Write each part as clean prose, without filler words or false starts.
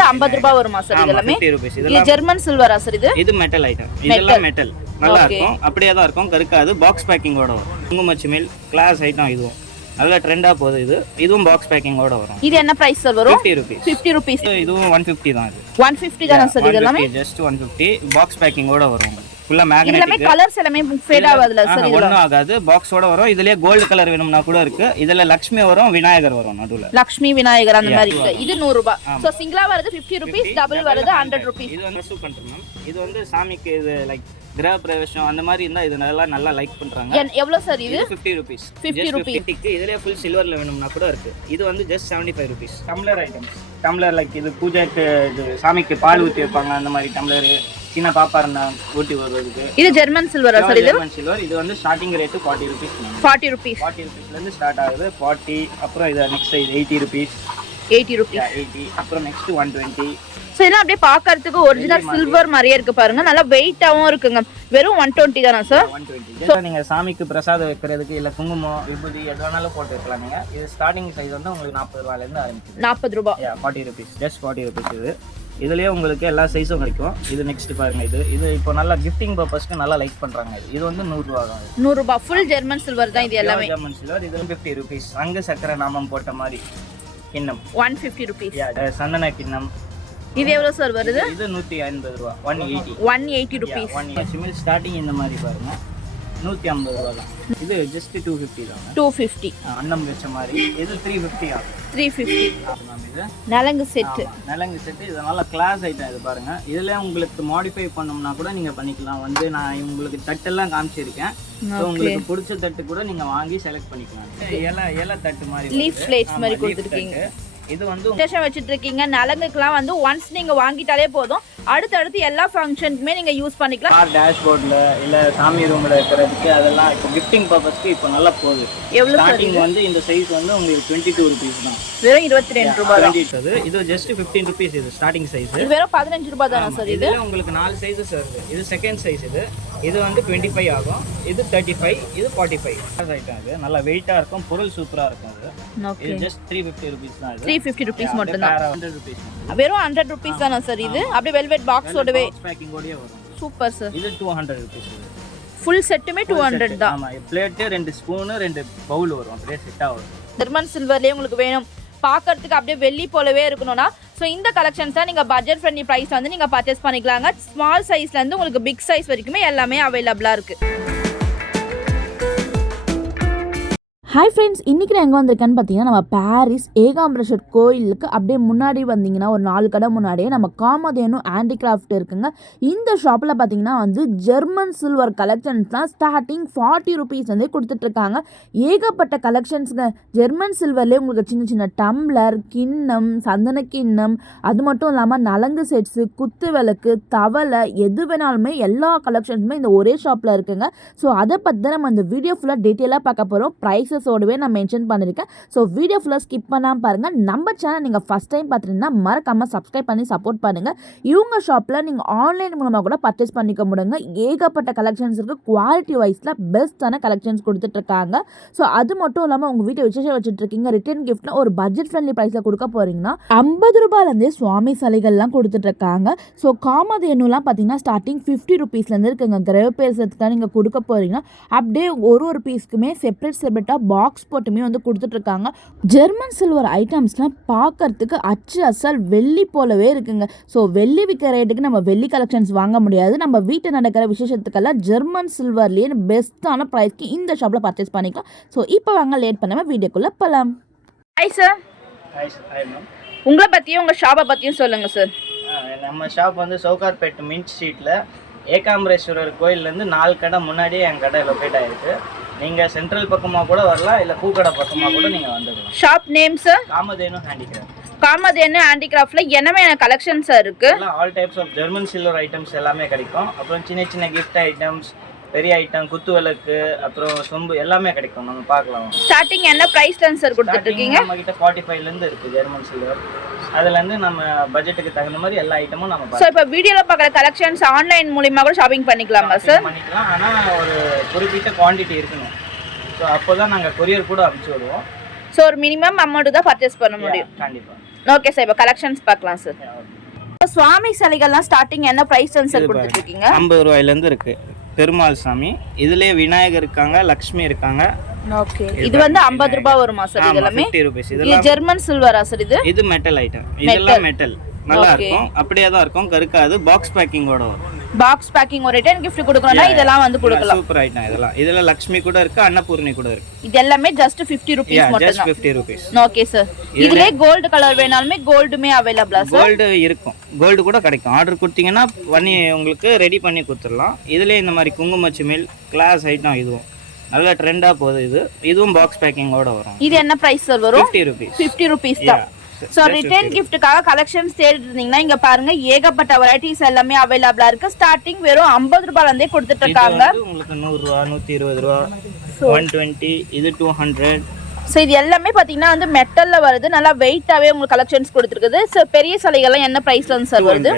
வந்து 50 ரூபாய் வருமா சார் இதெல்லாம்? 50 rupees. இது ஜெர்மன் சில்வரா சார்? இது மெட்டல் ஐட்டம். இதெல்லாம் மெட்டல். நல்லா இருக்கும். அப்படியே தான் இருக்கும். கருக்காது. பாக்ஸ் பேக்கிங்கோட வரும். குங்குமச்சிமில் கிளாஸ் ஐட்டம் இதுவும். நல்ல ட்ரெண்டா போகுது இதுவும் பாக்ஸ் பேக்கிங்கோட வரும். இது என்ன பிரைஸ் சார் வரும்? 50 rupees. 50 rupees. இதுவும் 150 தான் இது. 150 தானா சார் இதெல்லாம்? ஜஸ்ட் 150 பாக்ஸ் பேக்கிங்கோட வரும். ஃபுல்லா மேக்னெட்டிக். எல்லாமே கலர்ஸ் எல்லாமே ஃபேட் ஆகாதுல சார்? ஒண்ணும் ஆகாது. பாக்ஸோட வரும். இதுலயே கோல்ட் கலர் வேணும்னா கூட இருக்கு. இதுல லட்சுமி வரும், விநாயகர் வரும் நடுவுல. லட்சுமி விநாயகர் அந்த மாதிரி இருக்கு. இது 100 ரூபாய். சோ சிங்கிளா வருது 50 rupees, டபுள் வருது 100 rupees. இது வந்து சூப்பர் பண்றோம். இது வந்து சாமிக்கு இது லைக் கிரக பிரவேசம் அந்த மாதிரி இருந்தா இது நல்லா லைக் பண்றாங்க. எவ்வளவு சார் இது? 50 rupees. 50 rupees. இதுலயே ஃபுல் சில்வர்ல வேணும்னா கூட இருக்கு. இது வந்து just 75 rupees. Tumbler items. Tumbler like இது பூஜைக்கு இது சாமிக்கு பால் ஊத்தி வைப்பாங்க அந்த மாதிரி டம்ளர். சின்ன பாப்பா இருந்தா ஊட்டி வருவதுக்கு. இது ஜெர்மன் சில்வரா சார்? இது ஜெர்மன் சில்வர். இது வந்து ஸ்டார்டிங் ரேட் 40 rupees. 40 rupees. 40 rupeesல இருந்து ஸ்டார்ட் ஆகுது. 40 அப்புறம் இது நெக்ஸ்ட் சைஸ் 80 rupees. 80 rupees. 80 அப்புறம் நெக்ஸ்ட் 120. சோ இதெல்லாம் அப்படியே பார்க்கிறதுக்கு ஒரிஜினல் சில்வர் மாதிரியே இருக்கு பாருங்க. நல்லா வெயிட்டாவும் இருக்குங்க. வெறும் 120 தானா சார்? 120. நீங்க சாமிக்கு பிரசாதம் வைக்கிறதுக்கு இல்ல குங்குமம் விபூதி எது வேணாலும் போட்டு வைக்கலாம். நீங்க இது ஸ்டார்டிங் சைஸ் வந்து உங்களுக்கு 40 ரூபாயில இருந்து ஆரம்பிக்குது. 40 ரூபாய். 40 rupees. ஜஸ்ட் 40 rupees இது. இதுலயே உங்களுக்கு எல்லா சைஸும் கிடைக்கும். இது நெக்ஸ்ட் பாருங்க. இது இப்போ நல்லா கிஃப்டிங் பர்பஸ்க்கு நல்லா லைக் பண்றாங்க. இது வந்து 100 ரூபாய் தான். 100 ரூபாய். ஃபுல் ஜெர்மன் சில்வர் தான் இது எல்லாமே. German silver. இது 50 rupees. அங்க சக்கரை நாமம் போட்ட மாதிரி கிண்ணம் 150 rupees. சந்தன கிண்ணம். இது எவ்வளவு சார் வருது? இது 150 ரூபாய். 180. 180 rupees. சிமில் ஸ்டார்டிங் இந்த மாதிரி பாருங்க 150 ரூபாய் தான். இது ஜஸ்ட் 250 தான். 250. அன்னம் வெச்ச மாதிரி. இது 350 ஆகும். 350. ஆமாம். இது நலங்கு செட். நலங்கு செட். இது நல்ல கிளாஸ் ஐட்டம். இது பாருங்க. இதுல உங்களுக்கு மாடிஃபை பண்ணனும்னா கூட நீங்க பண்ணிக்கலாம். வந்து நான் உங்களுக்கு தட்டெல்லாம் காமிச்சிருக்கேன். சோ உங்களுக்கு பிடிச்ச தட்டு கூட நீங்க வாங்கி செலக்ட் பண்ணிக்கலாம். இலை தட்டு மாதிரி லீஃப் பிளேட்ஸ் மாதிரி கொடுத்திருக்கீங்க. இது வந்து ஸ்டேஷன் வச்சிட்டு இருக்கீங்க. நலங்குக்குலாம் வந்து ஒன்ஸ் நீங்க வாங்கிட்டாலே போதும். அடுத்து எல்லா ஃபங்க்ஷனுக்குமே நீங்க யூஸ் பண்ணிக்கலாம். கார் டேஷ்போர்ட்ல இல்ல சாமி ரூம்ல வைக்கிறதுக்கு அதெல்லாம் இப்போ கிஃப்டிங் பர்பஸ்க்கு இப்போ நல்லா போகுது. எவ்வளவு ஸ்டார்டிங் வந்து இந்த சைஸ் வந்து உங்களுக்கு 22 rupees தான். வெறும் 22 ரூபாய் தான். இது ஜஸ்ட் 15 rupees. இது ஸ்டார்டிங் சைஸ். இது வெறும் 15 ரூபாய் தானா சார்? இது உங்களுக்கு 4 சைஸஸ் வருது. இது செகண்ட் சைஸ். இது வந்து 25 ஆகும். இது 35, இது 45. ஐட்டம் இது நல்ல வெயிட்டா இருக்கும். பொருள் சூப்பரா இருக்கும். இது ஜஸ்ட் 350 rupees தான். இது 350 rupees மட்டும் தான். 100 rupees. வெறும் 100 rupees தானா சார்? இது அப்படியே வெல்வெட் பாக்ஸோடவே பேக்கிங் ஓடயே வரும். Super sir. இது 200 rupees. ஃபுல் செட்டுமே 200 தான். ஆமா. பிளேட் 2 ஸ்பூன் 2 பவுல் வரும். அப்படியே செட்டா வரும். ஜெர்மன் சில்வர்லயே உங்களுக்கு வேணும் பார்க்கிறதுக்கு அப்படியே வெள்ளி போலவே இருக்கணும்னா ஸோ இந்த கலெக்ஷன்ஸ் தான் நீங்கள் பட்ஜெட் ஃப்ரெண்ட்லி ப்ரைஸ் வந்து நீங்கள் பர்ச்சேஸ் பண்ணிக்கலாங்க. ஸ்மால் சைஸ்லேருந்து உங்களுக்கு பிக் சைஸ் வரைக்குமே எல்லாமே அவைலபிளாக இருக்குது. ஹாய் ஃப்ரெண்ட்ஸ், இன்றைக்கி நான் எங்கே வந்திருக்கேன்னு பார்த்தீங்கன்னா நம்ம பாரிஸ் ஏகாம்பரேஸ்வர் கோயிலுக்கு அப்படியே முன்னாடி வந்தீங்கன்னா ஒரு 4 கடை முன்னாடியே நம்ம காமதேனு ஹேண்டிகிராஃப்ட் இருக்குங்க. இந்த ஷாப்பில் பார்த்தீங்கன்னா வந்து ஜெர்மன் சில்வர் கலெக்ஷன்ஸ்லாம் ஸ்டார்டிங் 40 rupees வந்து கொடுத்துட்ருக்காங்க. ஏகப்பட்ட கலெக்ஷன்ஸுங்க. ஜெர்மன் சில்வர்லேயே உங்களுக்கு சின்ன சின்ன டம்ளர், கிண்ணம், சந்தன கிண்ணம், அது மட்டும் இல்லாமல் நலங்கு செட்ஸு, குத்து விளக்கு, தவளை, எது வேணாலுமே எல்லா கலெக்ஷன்ஸுமே இந்த ஒரே ஷாப்பில் இருக்குங்க. ஸோ அதை பற்றி தான் நம்ம இந்த வீடியோ ஃபுல்லாக டீட்டெயிலாக பார்க்க போகிறோம். ப்ரைஸஸ் ஓடவே நான் மென்ஷன் பண்ணியிருக்கேன். ஸோ வீடியோ ஃபுல்லாக ஸ்கிப் பண்ணாமல் பாருங்கள். நம்ம சேனல் நீங்கள் ஃபஸ்ட் டைம் பார்த்துருந்தா மறக்காமல் சப்ஸ்கிரைப் பண்ணி சப்போர்ட் பண்ணுங்கள். இவங்க ஷாப்பில் நீங்கள் ஆன்லைன் மூலமாக கூட பர்ச்சேஸ் பண்ணிக்க முடியுங்க. ஏகப்பட்ட கலெக்ஷன்ஸ் இருக்குது. குவாலிட்டி வைஸில் பெஸ்ட்டான கலெக்ஷன்ஸ் கொடுத்துட்ருக்காங்க. ஸோ அது மட்டும் இல்லாமல் உங்கள் வீட்டை விசேஷம் வச்சுட்ருக்கீங்க, ரிட்டர்ன் கிஃப்ட்டில் ஒரு பட்ஜெட் ஃப்ரெண்ட்லி ப்ரைஸில் கொடுக்க போகிறீங்கன்னா 50 ரூபாயிலேருந்தே சுவாமி சிலைகள்லாம் கொடுத்துட்ருக்காங்க. ஸோ காமதேனுலாம் பார்த்தீங்கன்னா ஸ்டார்டிங் 50 rupeesலேருந்து இருக்குங்க. கிரக பேசுறதுக்காக நீங்கள் கொடுக்க போகிறீங்கன்னா அப்படியே ஒரு பீஸ்க்குமே செப்பரேட்டாக பாக்ஸ் போட்டுமே வந்து கொடுத்துட்ருக்காங்க. ஜெர்மன் சில்வர் ஐட்டம்ஸ்லாம் பார்க்கறதுக்கு அசல் வெள்ளி போலவே இருக்குங்க. ஸோ வெள்ளி விற்கிற ரேட்டுக்கு நம்ம வெள்ளி கலெக்ஷன்ஸ் வாங்க முடியாது. நம்ம வீட்டில் நடக்கிற விசேஷத்துக்கெல்லாம் ஜெர்மன் சில்வர்லேயே பெஸ்ட்டான ப்ரைஸ்க்கு இந்த ஷாப்பில் பர்ச்சேஸ் பண்ணிக்கலாம். ஸோ இப்போ வாங்க லேட் பண்ணாமல் வீடியோக்குள்ளே போகலாம். Hi sir. உங்களை பற்றியும் உங்கள் ஷாப்பை பற்றியும் சொல்லுங்கள் சார். நம்ம ஷாப் வந்து சவுகார்பேட் மின்ட் ஸ்ட்ரீட்டில் ஏகாம்பரேஸ்வரர் கோயிலேருந்து 4 கடை முன்னாடியே என் கடை லொக்கேட் ஆகிருக்கு. நீங்கள் சென்ட்ரல் பக்கமாக கூட வரலாம், இல்லை பூக்கடை பக்கமாக கூட நீங்கள் வந்துடலாம். Shop name sir? Kamadhenu handicraft. Kamadhenu ஹேண்டிகிராஃப்ட்ல என்னமே கலெக்ஷன்ஸ் இருக்கு. All types of German silver items எல்லாமே கிடைக்கும். அப்புறம் சின்ன சின்ன கிஃப்ட் ஐட்டம்ஸ், பெரிய ஐட்டம், குத்து விளக்கு, அப்புறம் சொம்பு எல்லாமே கிடைக்கும். நம்ம பார்க்கலாம். ஸ்டார்டிங் என்ன பிரைஸ்ல சார் கொடுத்துட்டு இருக்கீங்க? நம்ம கிட்ட 45 இருந்து இருக்கு ஜெர்மன் சில்வர். அதுல இருந்து நம்ம பட்ஜெட்டுக்கு தகுந்த மாதிரி எல்லா ஐட்டமும் நம்ம பார்க்கலாம். சோ இப்போ வீடியோல பார்க்குற கலெக்ஷன்ஸ் ஆன்லைன் மூலமா கூட ஷாப்பிங் பண்ணிக்கலாமா சார்? பண்ணிக்கலாம். ஆனா ஒரு குறிப்பிட்ட குவாண்டிட்டி இருக்கணும். ஸோ அப்போதான் நாங்கள் கொரியர் கூட அனுப்பிச்சு விடுவோம். ஸோ ஒரு மினிமம் அமௌண்ட் தான் பர்ச்சேஸ் பண்ண முடியும். கண்டிப்பா. ஓகே சார் இப்போ கலெக்ஷன்ஸ் பார்க்கலாம் சார். சுவாமி சிலைகள்லாம் ஸ்டார்டிங் என்ன பிரைஸ் சார் கொடுத்துட்டு இருக்கீங்க? 50 ரூபாயிலேருந்து இருக்கு. பெருமாள் சாமி, இதுலயே விநாயகர் இருக்காங்க, லக்ஷ்மி இருக்காங்க. ஓகே, இது வந்து 50 ரூபாய் வருமா சார்? இதெல்லாமே 50 ரூபீஸ். இது ஜெர்மன் சில்வரா சார்? இது மெட்டல் ஐட்டம். இதெல்லாம் மெட்டல், நல்லா இருக்கும், அப்படியே தான் இருக்கும், கருக்காது. பாக்ஸ் பேக்கிங்கோட வரும். பாக்ஸ் பேக்கிங் ஒரு ரிட்டர்ன் gift கொடுக்கறோம்னா இதெல்லாம் வந்து கொடுக்கலாம். சூப்பர் ஐட்டம் இதெல்லாம். இதுல லக்ஷ்மி கூட இருக்கு, அன்னபூர்ணி கூட இருக்கு. இது எல்லாமே just 50 rupees மட்டும் தான். just 50 rupees. Okay sir. இதுலயே கோல்ட் கலர் வேணாலுமே கோல்டுமே அவேலபிளா சார்? கோல்ட் இருக்கும், கோல்ட் கூட கிடைக்கும். ஆர்டர் கொடுத்தீங்கன்னா பண்ணி உங்களுக்கு ரெடி பண்ணி கொடுத்துடலாம். இதுலயே இந்த மாதிரி குங்குமச்சிமில் கிளாஸ் ஐட்டம், இதுவும் நல்ல ட்ரெண்டா போகுது. இதுவும் பாக்ஸ் பேக்கிங்கோட வரும். இது என்ன பிரைஸ் சார் வரும்? 50 rupees. 50 rupees தான். சோ ரிட்டர்ன் கிஃப்ட்டுக்காக கலெக்ஷன்ஸ் தேடிட்டு இருந்தீங்கன்னா இங்க பாருங்க, ஏகப்பட்ட வெரைட்டிஸ் எல்லாமே அவைலபிளா இருக்கு. ஸ்டார்டிங் வெறும் 50 ரூபாயில இருந்தே கொடுத்துட்டு இருக்காங்க. உங்களுக்கு 100 ரூபாய், 120 ரூபாய், 120, இது 200. சோ இது எல்லாமே பாத்தீங்கன்னா வந்து மெட்டல்ல வருது, நல்லா வெயிட்டாவே உங்களுக்கு கலெக்ஷன்ஸ் கொடுத்துருக்குது. சோ பெரிய சலைகள்லாம் என்ன பிரைஸ்ல சார் வருது?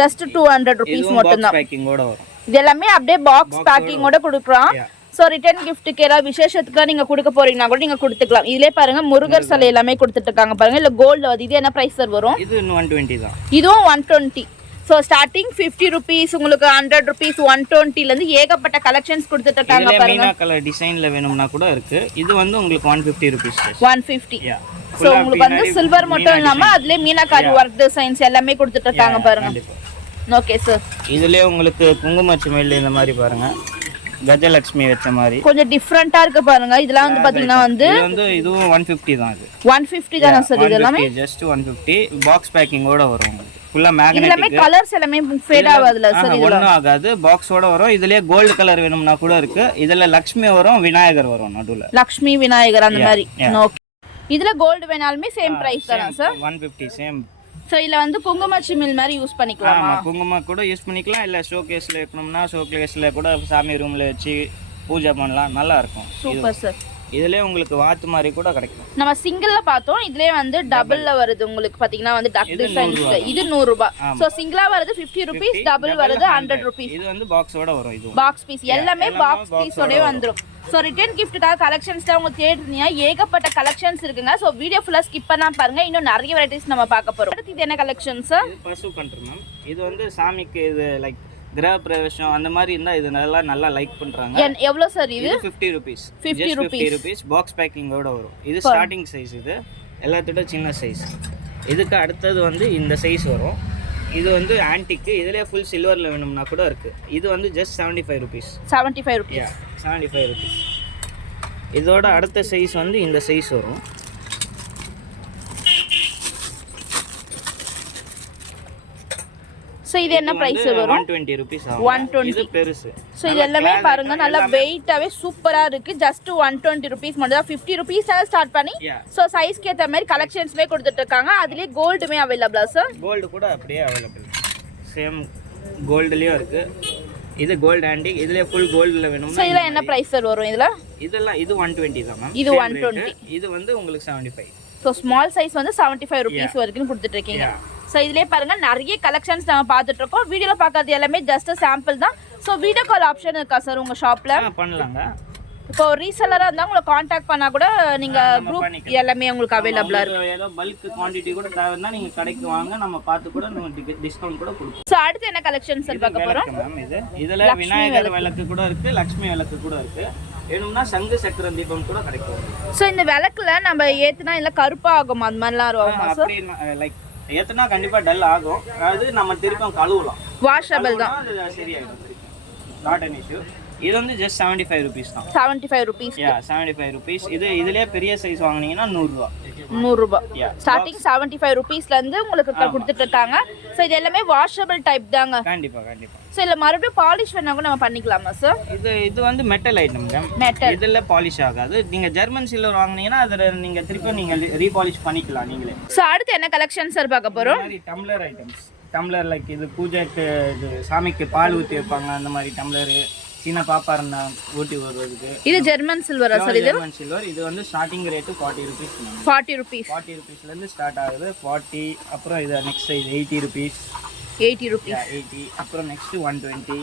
ஜஸ்ட் 200 rupees மட்டும் தான். பேக்கிங்கோட வரும். இது எல்லாமே அப்படியே பாக்ஸ் பேக்கிங்கோட கொடுக்குறோம். ஸோ ரிட்டர்ன் கிஃப்ட்டுக்கு ஏதாவது விசேஷத்துக்கு நீங்கள் கொடுக்க போறீங்கன்னா கூட நீங்கள் கொடுத்துக்கலாம். இதிலே பாருங்க முருகர் சிலை எல்லாமே கொடுத்துட்டு இருக்காங்க பாருங்க. இல்லை கோல்டு வந்து இது என்ன ப்ரைஸ் சார் வரும்? இது 120 தான். இதுவும் 120. ஸோ ஸ்டார்டிங் 50 rupees, உங்களுக்கு 100 rupees, 120லேருந்து ஏகப்பட்ட கலெக்ஷன்ஸ் கொடுத்துட்டு இருக்காங்க பாருங்க. மீனா கலர் டிசைனில் வேணும்னா கூட இருக்கு. இது வந்து உங்களுக்கு 150 rupees. 150. ஸோ உங்களுக்கு வந்து சில்வர் மட்டும் இல்லாமல் அதுலேயே மீனாக்காரி ஒர்க் டிசைன்ஸ் எல்லாமே கொடுத்துட்டு இருக்காங்க பாருங்க. Okay sir. இதுலேயே உங்களுக்கு குங்குமச்சிமில் இந்த மாதிரி பாருங்க, கஜலட்சுமி வச்ச மாதிரி கொஞ்சம் டிஃபரெண்டா இருக்கு பாருங்க. இதெல்லாம் வந்து பாத்தீங்கன்னா வந்து இதுவும் 150 தான். இது 150 தானா சார்? இது எல்லாமே ஜஸ்ட் 150. பாக்ஸ் பேக்கிங்கோட வரும். ஃபுல்லா மேக்னெட்டிக். எல்லாமே கலர்ஸ் எல்லாமே ஃபேட் ஆகாதுல சார்? இது ஒண்ணும் ஆகாது, பாக்ஸோட வரும். இதுலயே கோல்ட் கலர் வேணும்னா கூட இருக்கு. இதுல லக்ஷ்மி வரும், விநாயகர் வரும் நடுவுல. லக்ஷ்மி விநாயகர் அந்த மாதிரி. ஓகே. இதுல கோல்ட் வேணாலுமே சேம் பிரைஸ் தானா சார்? 150 சேம். சோ இதுல வந்து குங்குமச்சிமில் மாதிரி யூஸ் பண்ணிக்கலாமா? குங்குமம் கூட யூஸ் பண்ணிக்கலாம். இல்ல ஷோகேஸ்ல வைக்கணும்னா ஷோகேஸ்ல கூட சாமி ரூம்ல வச்சு பூஜை பண்ணலாம், நல்லா இருக்கும். Super sir. இதுலயே உங்களுக்கு வாத்து மாதிரி கூட கிடைக்கும். நம்ம சிங்கிள்ல பார்த்தோம், இதுலயே வந்து டபுள்ல வருது உங்களுக்கு பாத்தீங்கன்னா வந்து டக் டிசைன்ஸ். இது 100 ரூபாய். சோ சிங்கிளா வருது 50 rupees, டபுள் வருது 100 rupees. இது வந்து பாக்ஸோட வரும். இது பாக்ஸ் பீஸ் எல்லாமே பாக்ஸ் பீஸோடவே வந்துரும். ஸோ ரிட்டர்ன் கிஃப்ட்டுக்காக கலெக்ஷன்ஸ்லாம் உங்களுக்கு தேடினீங்கன்னா ஏகப்பட்ட கலெக்ஷன்ஸ் இருக்குங்க. ஸோ வீடியோ ஃபுல்லாக ஸ்கிப் பண்ணால் பாருங்க, இன்னும் நிறைய வெரைட்டிஸ் நம்ம பார்க்க போகிறோம். அடுத்து இது என்ன கலெக்ஷன் சார்? பசு கண்ட்ரு மேம். இது வந்து சாமிக்கு இது லைக் கிரக பிரவேசம் அந்த மாதிரி இருந்தால் இது நல்லா லைக் பண்ணுறாங்க. எவ்வளோ சார் இது? 50 rupees. 50 rupees பாக்ஸ் பேக்கிங்கோட வரும். இது ஸ்டார்டிங் சைஸ். இது எல்லாத்தோட சின்ன சைஸ். இதுக்கு அடுத்தது வந்து இந்த சைஸ் வரும். இது வந்து ஆன்டிக்கு. இதுலயே ஃபுல் சில்வர்ல வேணும்னா கூட இருக்கு. இது வந்து ஜஸ்ட் 75 rupees. 75 rupees. 75 rupees. இதோட அடுத்த சைஸ் வந்து இந்த சைஸ் வரும். சோ இது என்ன பிரைஸ் வரும்? 120 rupees ஆகும். 120. இது பெருசு. சோ இது எல்லாமே பாருங்க நல்லா வெயிட்டாவே சூப்பரா இருக்கு. ஜஸ்ட் 120 rupees மட்டும் தான். 50 rupees ஸ்டார்ட் பண்ணி சோ சைஸ்க்கு ஏத்த மாதிரி கலெக்ஷன்ஸ்மே கொடுத்துட்டு இருக்காங்க. அதுலயே கோல்டுமே அவேலபிளா சார்? கோல்டு கூட அப்படியே அவேலபிள். சேம் கோல்ட்லயும் இருக்கு. இது கோல்ட் ஆன்டிக். இதுல ஃபுல் கோல்ட்ல வேணும்னா சோ இதெல்லாம் என்ன பிரைஸ் சார் வரும்? இதெல்லாம் இது 120 தான் மேம். இது 120. இது வந்து உங்களுக்கு 75. சோ ஸ்மால் சைஸ் வந்து 75 rupees வரைக்கும் கொடுத்துட்டு இருக்கீங்க. ஸோ இதுலேயே பாருங்க நிறைய கலெக்ஷன்ஸ் நம்ம பார்த்துட்டு இருக்கோம். வீடியோவில் பார்க்கறது எல்லாமே ஜஸ்ட் சாம்பிள் தான். ஸோ வீடியோ கால் ஆப்ஷன் இருக்கா சார் உங்கள் ஷாப்பில்? பண்ணலாங்க. இப்போ ரீசெல்லராக இருந்தால் உங்களை காண்டாக்ட் பண்ணால் கூட நீங்கள் குரூப் எல்லாமே உங்களுக்கு அவைலபிளாக இருக்குது. ஏதோ பல்க் குவான்டிட்டி கூட தேவைன்னா நீங்கள் கடைக்கு வாங்க, நம்ம பார்த்து கூட நம்ம டிஸ்கவுண்ட் கூட கொடுப்போம். ஸோ அடுத்து என்ன கலெக்ஷன்ஸ் சார் பார்க்க போகிறோம்? மேம் இதில் விநாயகர் விளக்கு கூட இருக்குது, லக்ஷ்மி விளக்கு கூட இருக்குது. வேணும்னா சங்கு சக்கரம் தீபம் கூட கிடைக்கும். ஸோ இந்த விளக்குல நம்ம ஏற்றுனா இல்லை கருப்பாக ஆகும் அந்த மாதிரிலாம் ஆகுமா சார்? லைக் ஏத்துனா கண்டிப்பா டல் ஆகும். அது நம்ம திருப்பி கழுவலாம். வாஷபிள் தான். சரியாயிடும். Not an issue. இது வந்து ஜஸ்ட் 75 rupees தான். 75 rupees. 75 rupees. இதுலயே பெரிய சைஸ் வாங்குனீங்கன்னா 100 ரூபாய். 100 ரூபாய். ஸ்டார்டிங் 75 rupeesல இருந்து உங்களுக்கு கொடுத்துட்டு இருக்காங்க. சோ இது எல்லாமே வாஷபிள் டைப் தாங்க. கண்டிப்பா. சோ இல்ல மறுபடியும் பாலிஷ் வேணா கூட நம்ம பண்ணிக்கலாமா சார்? இது வந்து மெட்டல் ஐட்டம் மேம். மெட்டல். இதெல்ல பாலிஷ் ஆகாது. நீங்க ஜெர்மன் சில்வர் வாங்குனீங்கன்னா அத நீங்க திருப்பி நீங்க ரீபாலிஷ் பண்ணிக்கலாம் நீங்களே. சோ அடுத்து என்ன கலெக்ஷன் சார் பார்க்க போறோம்? இந்த மாதிரி டம்ளர் ஐட்டம்ஸ். டம்ளர் லைக் இது பூஜைக்கு இது சாமிக்கு பால் ஊத்தி வைப்பாங்க அந்த மாதிரி டம்ளர். சின்ன பாப்பா இருந்தா ஊட்டி வருவதுக்கு. இது ஜெர்மன் சில்வரா சார்? இது ஜெர்மன் சில்வர். இது வந்து ஸ்டார்டிங் ரேட் 40 rupees. 40 rupees. 40 rupeesல இருந்து ஸ்டார்ட் ஆகுது. 40. அப்புறம் இது நெக்ஸ்ட் சைஸ் 80 rupees. 80 rupees. 80. அப்புறம் நெக்ஸ்ட் 120.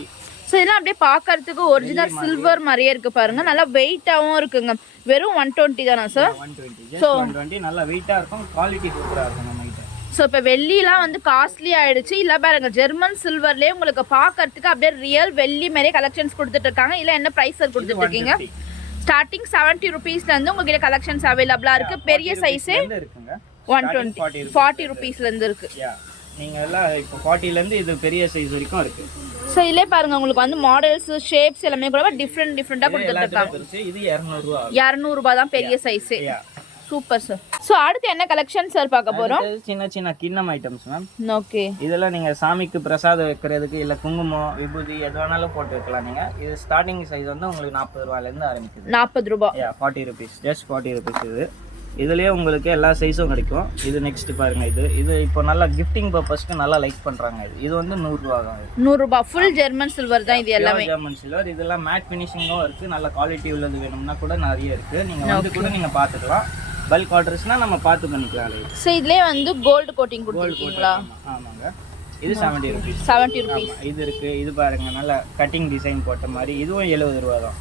சோ இதெல்லாம் அப்படியே பார்க்கிறதுக்கு ஒரிஜினல் சில்வர் மாதிரியே இருக்கு பாருங்க. நல்லா வெயிட்டாவும் இருக்குங்க. வெறும் 120 தானா சார்? 120. ஜஸ்ட் 120. நல்லா வெயிட்டா இருக்கும். குவாலிட்டி சூப்பரா இருக்கும் நம்ம கிட்ட. ஸோ இப்போ வெள்ளிலாம் வந்து காஸ்ட்லி ஆயிடுச்சு. இல்லை பாருங்க ஜெர்மன் சில்வர்லேயே உங்களுக்கு பார்க்கறதுக்கு அப்படியே ரியல் வெள்ளி மாதிரியே கலெக்ஷன்ஸ் கொடுத்துட்டு இருக்காங்க. இல்லை என்ன ப்ரைஸ் கொடுத்துட்டு இருக்கீங்க? ஸ்டார்டிங் 70 ருபீஸ்லேருந்து உங்ககிட்ட கலெக்ஷன்ஸ் அவைலபிளாக இருக்குது. பெரிய சைஸே 120 40 ருபீஸ்லேருந்து இருக்குது. நீங்கள் எல்லாம் இப்போ 40லேருந்து இது பெரிய சைஸ் வரைக்கும் இருக்குது. ஸோ இதிலே பாருங்கள் உங்களுக்கு வந்து மாடல்ஸ் ஷேப்ஸ் எல்லாமே கூட டிஃப்ரெண்ட்டாக கொடுத்துட்டு இருக்காங்க. இது 200 200 தான் பெரிய சைஸே. Super sir. ஸோ அடுத்து என்ன கலெக்ஷன் சார் பார்க்க போகிறோம்? சின்ன சின்ன கிண்ணம் ஐட்டம்ஸ் மேம். ஓகே. இதெல்லாம் நீங்கள் சாமிக்கு பிரசாதம் வைக்கிறதுக்கு இல்லை குங்குமம் விபூதி எது வேணாலும் போட்டு வைக்கலாம். நீங்கள் இது ஸ்டார்டிங் சைஸ் வந்து உங்களுக்கு 40 ரூபாயிலேருந்து ஆரம்பிக்குது. 40 ரூபாய். 40 ருபீஸ், ஜஸ்ட் 40 ருபீஸ். இதுலேயே உங்களுக்கு எல்லா சைஸும் கிடைக்கும். இது நெக்ஸ்ட் பாருங்க, இது இப்போ நல்லா கிஃப்டிங் பர்பஸ்க்கு நல்லா லைக் பண்ணுறாங்க. இது வந்து 100 ரூபா தான். 100 ரூபாய் ஃபுல் ஜெர்மன் சில்வர் தான் இது எல்லாமே. German silver. இதெல்லாம் மேட் ஃபினிஷிங்கும் இருக்குது. நல்ல குவாலிட்டி உள்ளது வேணும்னா கூட நிறைய இருக்குது. நீங்கள் வந்து கூட நீங்கள் பார்த்துக்கலாம். பல்க் ஆர்டர்ஸ்னா நம்ம பார்த்து பண்ணிக்கலாம். ஸோ இதுலேயே வந்து கோல்டு கோட்டிங் கொடுத்துருக்கீங்களா? ஆமாங்க. இது 70 ருபீஸ். 70 ருபீஸ். இது இருக்குது. இது பாருங்க நல்லா கட்டிங் டிசைன் போட்ட மாதிரி. இதுவும் 70 ரூபா தான்.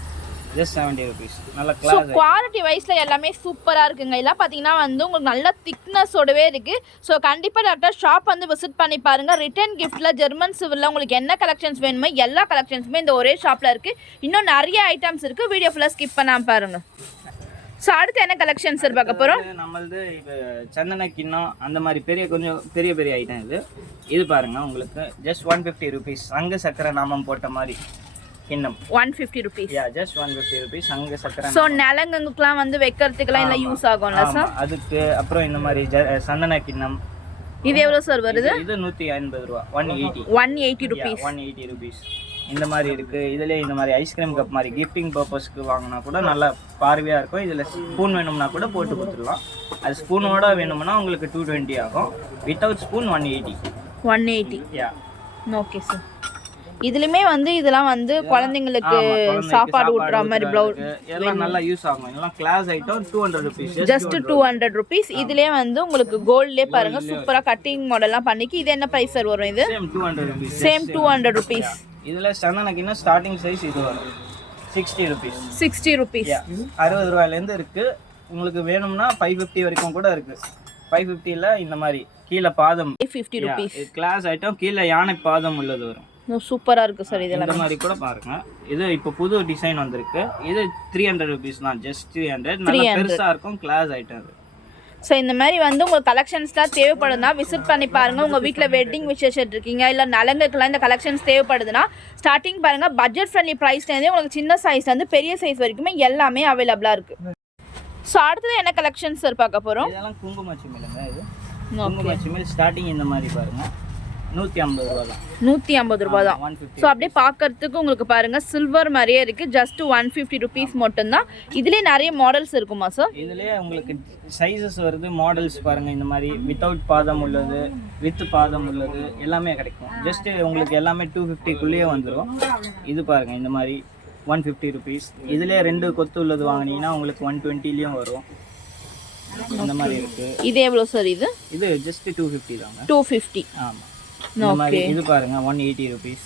Just 70 rupees. நல்ல கிளாஸ். குவாலிட்டி வைஸ்ல எல்லாமே சூப்பராக இருக்குங்க. எல்லாம் பார்த்தீங்கன்னா வந்து உங்களுக்கு நல்ல திக்னஸோடவே இருக்குது. ஸோ கண்டிப்பாக டாக்டர் ஷாப் வந்து விசிட் பண்ணி பாருங்கள். ரிட்டர்ன் கிஃப்ட்டில் ஜெர்மன் சில்வரில் உங்களுக்கு என்ன கலெக்ஷன்ஸ் வேணுமோ எல்லா கலெக்ஷன்ஸுமே இந்த ஒரே ஷாப்பில் இருக்குது. இன்னும் நிறைய ஐட்டம்ஸ் இருக்குது. வீடியோ ஃபுல்லாக ஸ்கிப் பண்ணாமல் பாருங்கள். ஸோ அடுத்து என்ன கலெக்ஷன் சார் பார்க்க போகிறோம்? நம்மளது இப்போ சந்தன கிண்ணம் அந்த மாதிரி கொஞ்சம் பெரிய ஐட்டம். இது பாருங்க உங்களுக்கு ஜஸ்ட் 150 ருபீஸ். அங்க சக்கரை நாமம் போட்ட மாதிரி கிண்ணம் 150 ருபீஸ். Just 150 rupees. அங்க சக்கரை. ஸோ நலங்குக்குலாம் வந்து வைக்கிறதுக்குலாம் இல்லை யூஸ் ஆகும்ல சார்? அதுக்கு அப்புறம் இந்த மாதிரி சந்தன கிண்ணம். இது எவ்வளோ சார் வருது? இது 150 ரூபா. 180 ருபீஸ். 180 ருபீஸ். இந்த மாதிரி இருக்குது. இதுலேயே இந்த மாதிரி ஐஸ்கிரீம் கப் மாதிரி கிஃப்டிங் பர்பஸ்க்கு வாங்கினா கூட நல்லா பார்வையாக இருக்கும். இதில் ஸ்பூன் வேணும்னா கூட போட்டு கொடுத்துடலாம். அது ஸ்பூனோட வேணும்னா உங்களுக்கு 220 ஆகும். Without spoon 180. Okay sir. இதுலயுமே வந்து இதெல்லாம் வந்து குழந்தைங்களுக்கு சாப்பாடு ஊட்டுற மாதிரி ப்ளவுஸ் எல்லாம் நல்லா யூஸ் ஆகும். இதெல்லாம் glass item 200 rupees. Just 200 rupees. இதுலயே வந்து உங்களுக்கு கோல்ட்லயே பாருங்க சூப்பரா கட்டிங் மாடல்லாம் பண்ணிக்கி. இது என்ன பிரைஸ் சார் வரும்? இது சேம் 200 ருபீஸ். Same 200 rupees. இதுல சந்தனக்கின்னா ஸ்டார்டிங் சைஸ் இது வரும் 60 ருபீஸ். 60 ருபீஸ். 60 ரூபாயில இருந்து இருக்கு. உங்களுக்கு வேணும்னா 550 வரைக்கும் கூட இருக்கு. 550ல இந்த மாதிரி கீழ பாதம் 50 ருபீஸ். கிளாஸ் ஐட்டம் கீழ யானை பாதம் உள்ளது வரும். சூப்பரா இருக்கு சார். இதெல்லாம் இந்த மாதிரி கூட பாருங்க. இது இப்போ புது டிசைன் வந்திருக்கு. இது 300 ருபீஸ் தான். ஜஸ்ட் 300. நல்லா பெருசா இருக்கும். Glass item. ஸோ இந்த மாதிரி வந்து உங்களுக்கு கலெக்ஷன்ஸ்லாம் தேவைப்படுதுன்னா விசிட் பண்ணி பாருங்கள். உங்கள் வீட்டில் வெட்டிங் விசேஷம் இருக்கீங்க இல்லை நலங்குக்கெல்லாம் இந்த கலெக்ஷன்ஸ் தேவைப்படுதுன்னா ஸ்டார்டிங் பாருங்கள். பட்ஜெட் ஃப்ரெண்ட்லி ப்ரைஸ்லேருந்தே உங்களுக்கு சின்ன சைஸ்லேருந்து பெரிய சைஸ் வரைக்குமே எல்லாமே அவைலபிளாக இருக்குது. ஸோ அடுத்தது என்ன கலெக்ஷன்ஸ் சார் பார்க்க போகிறோம்? இதெல்லாம் குங்குமச்சிமில்ங்க. இது குங்குமச்சிமில் ஸ்டார்டிங் இந்த மாதிரி பாருங்கள் 150 ரூபா தான். 150 ரூபா தான். ஸோ அப்படியே பார்க்கறதுக்கு உங்களுக்கு பாருங்க சில்வர் மாதிரியே இருக்கு. ஜஸ்ட் 150 ருபீஸ் மட்டும்தான். இதுலேயே நிறைய மாடல்ஸ் இருக்குமா சார்? இதுலேயே உங்களுக்கு சைஸஸ் வருது. மாடல்ஸ் பாருங்க. இந்த மாதிரி வித்தவுட் பாதம் உள்ளது, வித் பாதம் உள்ளது எல்லாமே கிடைக்கும். ஜஸ்ட் உங்களுக்கு எல்லாமே 250க்குள்ளேயே வந்துடும். இது பாருங்க இந்த மாதிரி 150 ருபீஸ். இதுலேயே 2 கொத்து உள்ளது வாங்கினீங்கன்னா உங்களுக்கு 120லேயும் வரும். இந்த மாதிரி இருக்கு. இது எவ்வளோ சார்? இது ஜஸ்ட் 250 தாங்க. 250. ஆமாம். இந்த மாதிரி இது பாருங்க 180 ருபீஸ்.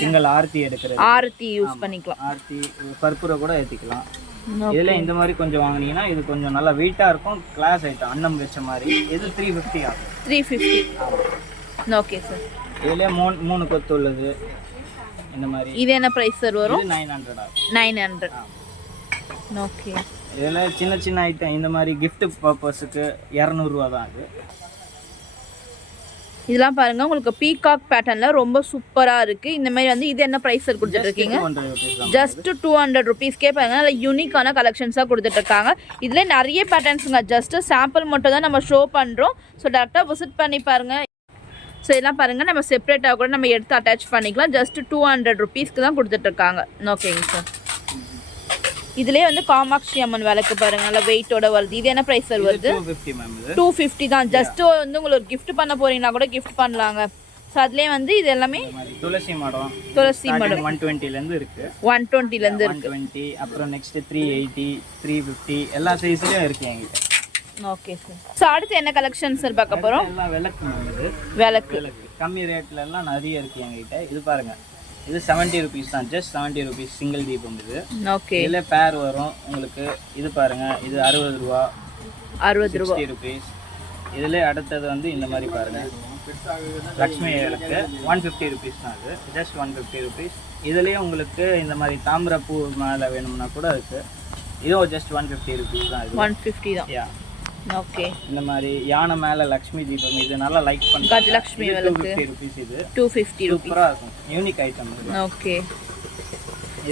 சிங்கிள் ஆர்த்தி எடுக்கிறது. ஆர்த்தி யூஸ் பண்ணிக்கலாம். ஆர்த்தி கற்பூரம் கூட ஏற்றிக்கலாம். இதில் இந்த மாதிரி கொஞ்சம் வாங்கினீங்கன்னா இது கொஞ்சம் நல்லா வெயிட்டாக இருக்கும். கிளாஸ் ஐட்டம் அன்னம் வச்ச மாதிரி. இது 350 ஆகும். 350. Okay sir. இதில் 3 கொத்து உள்ளது இந்த மாதிரி. இது என்ன ப்ரைஸ் சார் வரும்? 900 ஆகும். 900. ஓகே. இதில் சின்ன சின்ன ஐட்டம் இந்த மாதிரி கிஃப்ட் பர்பஸுக்கு 200 ரூபா தான். அது இதெல்லாம் பாருங்க உங்களுக்கு பீகாக் பேட்டர்ன்ல ரொம்ப சூப்பரா இருக்கு. இந்த மாதிரி வந்து இது என்ன பிரைஸ் சார் கொடுத்துட்டு இருக்கீங்க? ஜஸ்ட் 200 ருபீஸ்க்கே பாருங்க. நல்ல யூனிக்கான கலெக்ஷன்ஸாக கொடுத்துட்டு இருக்காங்க. இதுல நிறைய பேட்டர்ன்ஸுங்க. ஜஸ்ட் சாம்பிள் மட்டும் தான் நம்ம ஷோ பண்றோம். ஸோ டேரக்டாக விசிட் பண்ணி பாருங்க. ஸோ இதெல்லாம் பாருங்க நம்ம செப்பரேட்டாக கூட நம்ம எடுத்து அட்டாச் பண்ணிக்கலாம். ஜஸ்ட் 200 ருபீஸ்க்கு தான் கொடுத்துட்டு இருக்காங்க. ஓகேங்க சார். இதுலேயே வந்து காமாட்சி அம்மன் விளக்கு பாருங்க நல்ல வெயிட்டோட வருது. இது என்ன ப்ரைஸ் சார் வருது? 250 தான். ஜஸ்ட் வந்து உங்களுக்கு கிஃப்ட் பண்ண போறீங்கன்னா கூட கிஃப்ட் பண்ணலாங்க. ஸோ அதுலேயே வந்து இது எல்லாமே துளசி மடம் 120லேருந்து இருக்கு. 120லேருந்து இருக்கு. 120 அப்புறம் நெக்ஸ்ட் 380 350 எல்லா சைஸ்லயும் இருக்கு என்கிட்ட. Okay sir. ஸோ அடுத்து என்ன கலெக்ஷன் சார் பார்க்க போறோம்? எல்லாம் விளக்கு வந்து விளக்கு கம்மி ரேட்ல எல்லாம் நிறைய இருக்கு என்கிட்ட. இது பாருங்க. இது 70 ருபீஸ் தான். ஜஸ்ட் 70 ருபீஸ் சிங்கிள் தீபம். இது ஓகே. இதுல பேர் வரும் உங்களுக்கு. இது பாருங்க. இது 60 ரூபா. 60 ரூபா. 60 ருபீஸ். இதில் அடுத்தது வந்து இந்த மாதிரி பாருங்கள், லக்ஷ்மி விளக்கு 150 ருபீஸ் தான். அது ஜஸ்ட் 150 ருபீஸ். இதுலேயே உங்களுக்கு இந்த மாதிரி தாமிரப்பூ மேலே வேணும்னா கூட இருக்குது. இதுவும் ஜஸ்ட் 150 ருபீஸ் தான். இது 150 தான். Yeah okay. இந்த மாதிரி யானை மேலே லக்ஷ்மி தீபம், இது நல்லா லைக் பண்ணுங்க. கஜலக்ஷ்மி விளக்கு 250 ருபீஸ். இது 250 ருபீஸ். சூப்பராக இருக்கும், யூனிக் ஐட்டம். ஓகே.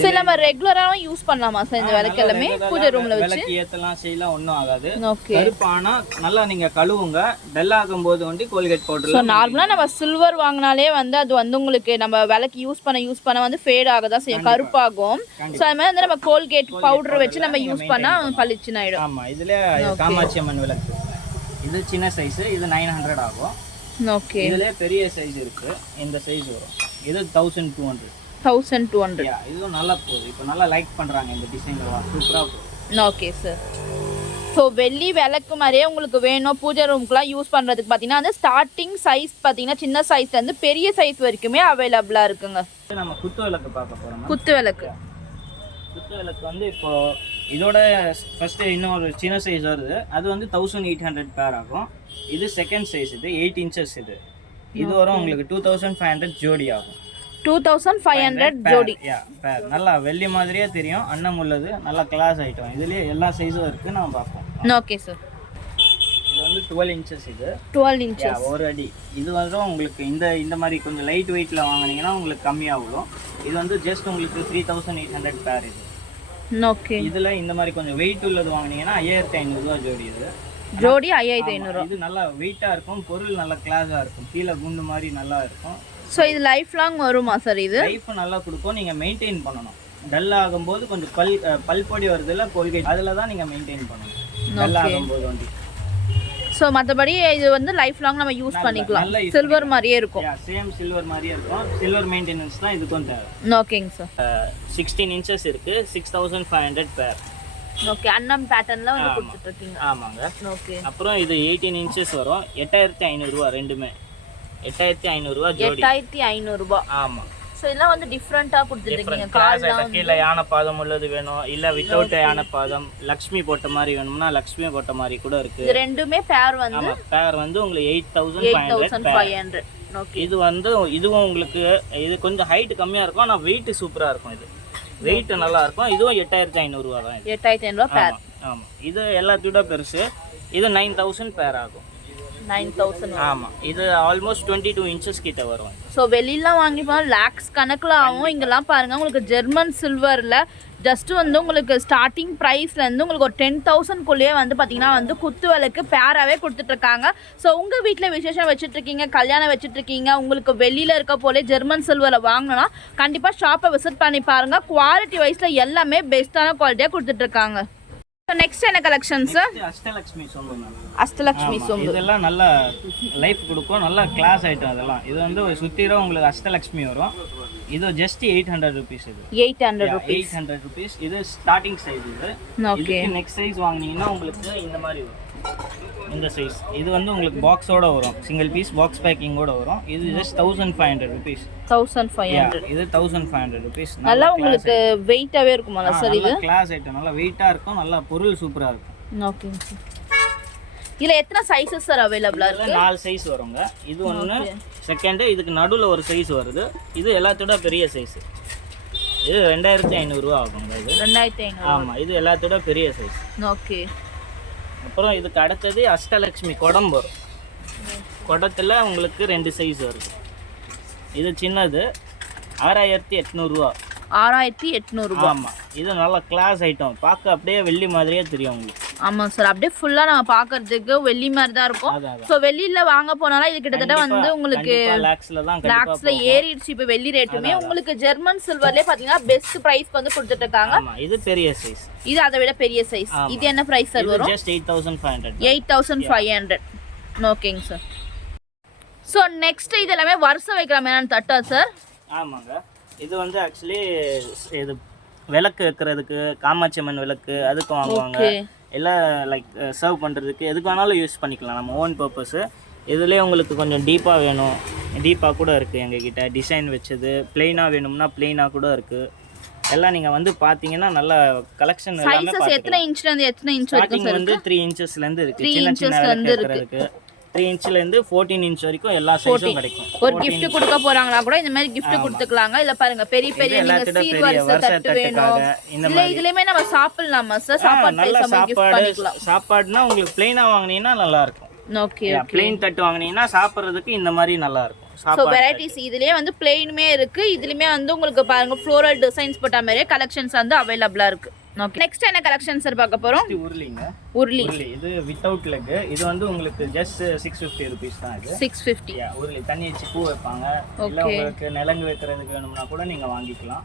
சோ நம்ம ரெகுலராவும் யூஸ் பண்ணலாமா சார் இந்த விளக்கு எல்லாமே பூஜை ரூம்ல வச்சு? விளக்கு ஏத்தலாம், செய்யலாம், ஒண்ணும் ஆகாது. ஓகே. கருப்பானா நல்லா நீங்க கழுவுங்க. டல் ஆகும்போது வந்து கோல்கேட் பவுடர்ல. சோ நார்மலா நம்ம சில்வர் வாங்குனாலே வந்து அது வந்து உங்களுக்கு நம்ம விளக்கு யூஸ் பண்ண வந்து ஃபேட் ஆக தான் செய்யும், கருப்பாகும். சோ அது மாதிரி வந்து நம்ம கோல்கேட் பவுடர் வச்சு நம்ம யூஸ் பண்ணா பளிச்சுன்னு ஆயிடும். ஆமா. இதுல காமாட்சி அம்மன் விளக்கு, இது சின்ன சைஸ், இது 900 ஆகும். ஓகே. இதுல பெரிய சைஸ் இருக்கு, இந்த சைஸ் வரும். இது 1200. 1200. இதுவும் நல்லா போகுது, இப்போ நல்லா லைக் பண்றாங்க இந்த டிசைன்லாம், சூப்பரா போகுது. Okay sir. ஸோ வெள்ளி விளக்கு மாதிரியே உங்களுக்கு வேணும் பூஜை ரூம்க்குலாம் யூஸ் பண்ணுறதுக்கு பார்த்தீங்கன்னா வந்து ஸ்டார்டிங் சைஸ் பார்த்தீங்கன்னா சின்ன சைஸ்லேருந்து பெரிய சைஸ் வரைக்குமே அவைலபிளாக இருக்குங்க. நம்ம குத்து விளக்கு பார்க்க போகிறோம். குத்து விளக்கு வந்து இப்போ இதோட ஃபர்ஸ்ட் இன்னொரு சின்ன சைஸ் வருது, அது வந்து 1800 பேர் ஆகும். இது செகண்ட் சைஸ், இது 8 இன்ச்சஸ். இது வரும் உங்களுக்கு 2500 ஜோடி ஆகும். 2500 ஜோடி. நல்லா வெள்ளி மாதிரியே தெரியும், அன்னம் உள்ளது, நல்லா கிளாஸ் ஐட்டம். இதுலயே எல்லா சைஸும் இருக்கு, நம்ம பார்ப்போம். Okay sir. இது வந்து 12 இன்ச்சஸ். இது 12 இன்ச்சஸ், 1 அடி. இது வந்து உங்களுக்கு இந்த மாதிரி கொஞ்சம் லைட் வெயிட்ல வாங்குனீங்கன்னா உங்களுக்கு கம்மியாகும். இது வந்து ஜஸ்ட் உங்களுக்கு 3800 பேர். இது ஓகே. இதுல இந்த மாதிரி கொஞ்சம் வெயிட் உள்ளது வாங்குனீங்கன்னா 5500 ரூபாய் ஜோடி. இது ஜோடி 5500. இது நல்லா வெயிட்டா இருக்கும், பொருள் நல்லா கிளாஸா இருக்கும், கீழே குண்டு மாதிரி நல்லா இருக்கும். ஸோ இது லைஃப் லாங் வருமா சார்? இது லைஃப் நல்லா கொடுக்கும், நீங்கள் மெயின்டைன் பண்ணணும். டல் ஆகும்போது கொஞ்சம் பல்பொடி வருதுல்ல கோல்கேட், அதில் தான் நீங்கள் மெயின்டைன் பண்ணணும் டல் ஆகும்போது வந்து. ஸோ மற்றபடி இது வந்து லைஃப் லாங் நம்ம யூஸ் பண்ணிக்கலாம். சில்வர் மாதிரியே இருக்கும். சேம் சில்வர் மாதிரியே இருக்கும். சில்வர் மெயின்டெனன்ஸ் தான் இதுக்கும் தேவை. ஓகேங்க சார். 16 இன்ச்சஸ் இருக்கு, 6500 பேர். ஓகே. அன்னம் பேட்டர்ன்ல வந்து கொடுத்துட்டு இருக்கீங்க. ஆமாங்க. ஓகே. அப்புறம் இது 18 இன்ச்சஸ் வரும், 8500 ரூபாய். ரெண்டுமே 8500 ரூபாய் ஜோடி. 8500 ரூபாய். ஆமா. சோ இதெல்லாம் வந்து டிஃபரண்டா கொடுத்துட்டீங்க. கால்ல கீழ யானை பாதம் உள்ளது வேணும், இல்ல வித்தவுட் யானை பாதம் லக்ஷ்மி போட்ட மாதிரி வேணும்னா லக்ஷ்மி போட்ட மாதிரி கூட இருக்கு. இது ரெண்டுமே பேர் வந்து ஆமா, பேர் வந்து உங்களுக்கு 8500. ஓகே. இது வந்து இதுவும் உங்களுக்கு இது கொஞ்சம் ஹைட் கம்மியா இருக்கும், ஆனா வெயிட் சூப்பரா இருக்கும். இது வெயிட் நல்லா இருக்கும். இதுவும் 8500 ரூபாய் தான். 8500 பேர். ஆமா. இது எல்லாத்தோட பெருசு. இது 9000 பேர் ஆகும். 9000. ஆமா. இது ஆல்மோஸ்ட் 22 இன்ச்சஸ் கிட்ட வரும். ஸோ வெளியிலாம் வாங்கி போனால் லேக்ஸ் கணக்கில் ஆகும். இங்கெல்லாம் பாருங்கள் உங்களுக்கு ஜெர்மன் சில்வரில் ஜஸ்ட்டு வந்து உங்களுக்கு ஸ்டார்டிங் ப்ரைஸ்லேருந்து உங்களுக்கு ஒரு 10,000க்குள்ளேயே வந்து பார்த்தீங்கன்னா வந்து குத்து விளக்கு பேராகவே கொடுத்துட்ருக்காங்க. ஸோ உங்கள் வீட்டில் விசேஷம் வச்சுட்ருக்கீங்க, கல்யாணம் வச்சுட்ருக்கீங்க, உங்களுக்கு வெளியில் இருக்க போலே ஜெர்மன் சில்வரில் வாங்கினா கண்டிப்பாக ஷாப்பை விசிட் பண்ணி பாருங்கள். குவாலிட்டி வைஸில் எல்லாமே பெஸ்ட்டான குவாலிட்டியாக கொடுத்துட்ருக்காங்க. நெக்ஸ்ட் என்ன கலெக்ஷன் சார்? அஷ்டலக்ஷ்மி சொம்பு. அஷ்டலக்ஷ்மி சொம்பு இதெல்லாம் நல்ல லைஃப் கொடுக்கும், நல்ல கிளாஸ் ஐட்டம். அதெல்லாம் இது வந்து சுத்திரம் உங்களுக்கு அஷ்டலக்ஷ்மி வரும். இது ஜஸ்ட் 800 ருபீஸ். இது 800 ருபீஸ். இது ஸ்டார்டிங் சைஸ். இது ஓகே. நெக்ஸ்ட் சைஸ் வாங்குனீங்கன்னா உங்களுக்கு இந்த மாதிரி வரும், இந்த சைஸ். இது வந்து உங்களுக்கு பாக்ஸோட வரும், சிங்கிள் பீஸ் பாக்ஸ் பேக்கிங்கோட வரும். இது ஜஸ்ட் 1500 ருபீஸ். 1500. இது 1500 ருபீஸ். நல்லா உங்களுக்கு வெயிட்டாவே இருக்குமா சார்? இது கிளாஸ் ஐட்டம், நல்லா வெயிட்டா இருக்கும், நல்லா பொருள் சூப்பரா இருக்கும். ஓகே. இதுல எத்தனை சைஸஸ் சார் அவேலபிளா இருக்கு? 4 சைஸ் வருங்க. இது ஒன்னு, செகண்ட் இதுக்கு நடுவுல ஒரு சைஸ் வருது. இது எல்லாத்தோட பெரிய சைஸ். இது 2500 ரூபாய் ஆகுங்க. இது 2500. ஆமா. இது எல்லாத்தோட பெரிய சைஸ். ஓகே. அப்புறம் இதுக்கு அடுத்தது அஷ்டலக்ஷ்மி குடம் வரும். குடத்துல உங்களுக்கு 2 சைஸ் வருது. இது சின்னது 6800 ரூபா. 6800 ரூபாய். ஆமா. இது நல்ல கிளாஸ் ஐட்டம், பார்க்க அப்படியே வெள்ளி மாதிரியே தெரியும் உங்களுக்கு. ஆமா சார், அப்படியே ஃபுல்லா நம்ம பார்க்கிறதுக்கு வெள்ளி மாதிரி தான் இருக்கும். சோ வெளியில வாங்க போனாலும் இது கிட்டத்தட்ட வந்து உங்களுக்கு லாக்ஸ்ல ஏறிடுச்சு இப்போ வெள்ளி ரேட்டுமே. உங்களுக்கு ஜெர்மன் சில்வர்லயே பாத்தீங்கன்னா பெஸ்ட் பிரைஸ்க்கு வந்து கொடுத்துட்டு இருக்காங்க. ஆமா. இது பெரிய சைஸ். இது அதை விட பெரிய சைஸ். இது என்ன பிரைஸ் சார் வரும்? ஜஸ்ட் 8500. 8500. ஓகேங்க சார். சோ நெக்ஸ்ட் இது எல்லாமே வருஷம் வைக்கிற மாதிரி தட்டா சார்? ஆமாங்க. இது வந்து ஆக்சுவலி இது விளக்கு வைக்கிறதுக்கு, காமாட்சி அம்மன் விளக்கு அதுக்கு வாங்குவாங்க. எல்லாம் லைக் சர்வ் பண்ணுறதுக்கு எதுக்கு வேணாலும் யூஸ் பண்ணிக்கலாம், நம்ம ஓன் பர்பஸு. இதுலேயே உங்களுக்கு கொஞ்சம் டீப்பாக வேணும், டீப்பாக கூட இருக்குது எங்ககிட்ட. டிசைன் வச்சது பிளெயினாக வேணும்னா பிளெயினாக கூட இருக்குது. எல்லாம் நீங்கள் வந்து பார்த்தீங்கன்னா நல்ல கலெக்ஷன் எல்லாமே. எத்தனை இன்ச்லேருந்து எத்தனை இன்ச் வரைக்கும் வந்து 3 இன்ச்சஸ்லேருந்து இருக்குது. சின்ன சின்ன விளக்கு வைக்கிறதுக்கு 3 இன்ச்லேருந்து 14 இன்ச் வரைக்கும் எல்லா சைஸும் கிடைக்கும். ஒரு gift கொடுக்க போறாங்களா கூட இந்த மாதிரி gift கொடுத்துக்கலாங்க. இல்ல பாருங்க பெரிய பெரிய நீங்க சீர்வரிசை தட்டு வேணும் இல்ல இதுலயுமே நம்ம சாப்பிடலாமா சார்? சாப்பாடு பேசாம gift பண்ணிக்கலாம். சாப்பாடுனா உங்களுக்கு பிளைனா வாங்குனீங்கன்னா நல்லா இருக்கும். ஓகே பிளைன் தட்டு வாங்குனீங்கன்னா சாப்பிடுறதுக்கு இந்த மாதிரி நல்லா இருக்கும். ஸோ வெரைட்டிஸ் இதுலயே வந்து பிளெயினுமே இருக்கு, இதுலயுமே வந்து உங்களுக்கு பாருங்க ஃப்ளோரல் டிசைன்ஸ் போட்ட மாதிரியே கலெக்ஷன்ஸ் வந்து அவைலபிளா இருக்கு. ஓகே நெக்ஸ்ட் என்ன கலெக்ஷன்ஸ் சார் பார்க்க போறோம்? உருளிங்க. உருளி இது வித்தவுட் லெக். இது வந்து உங்களுக்கு ஜஸ்ட் 650 rupees தான். இது 650. உருளி தண்ணி வச்சு பூ வைப்பாங்க. இல்ல உங்களுக்கு நிலங்கு வைக்கிறதுக்கு வேணும்னா கூட நீங்க வாங்கிக்கலாம்.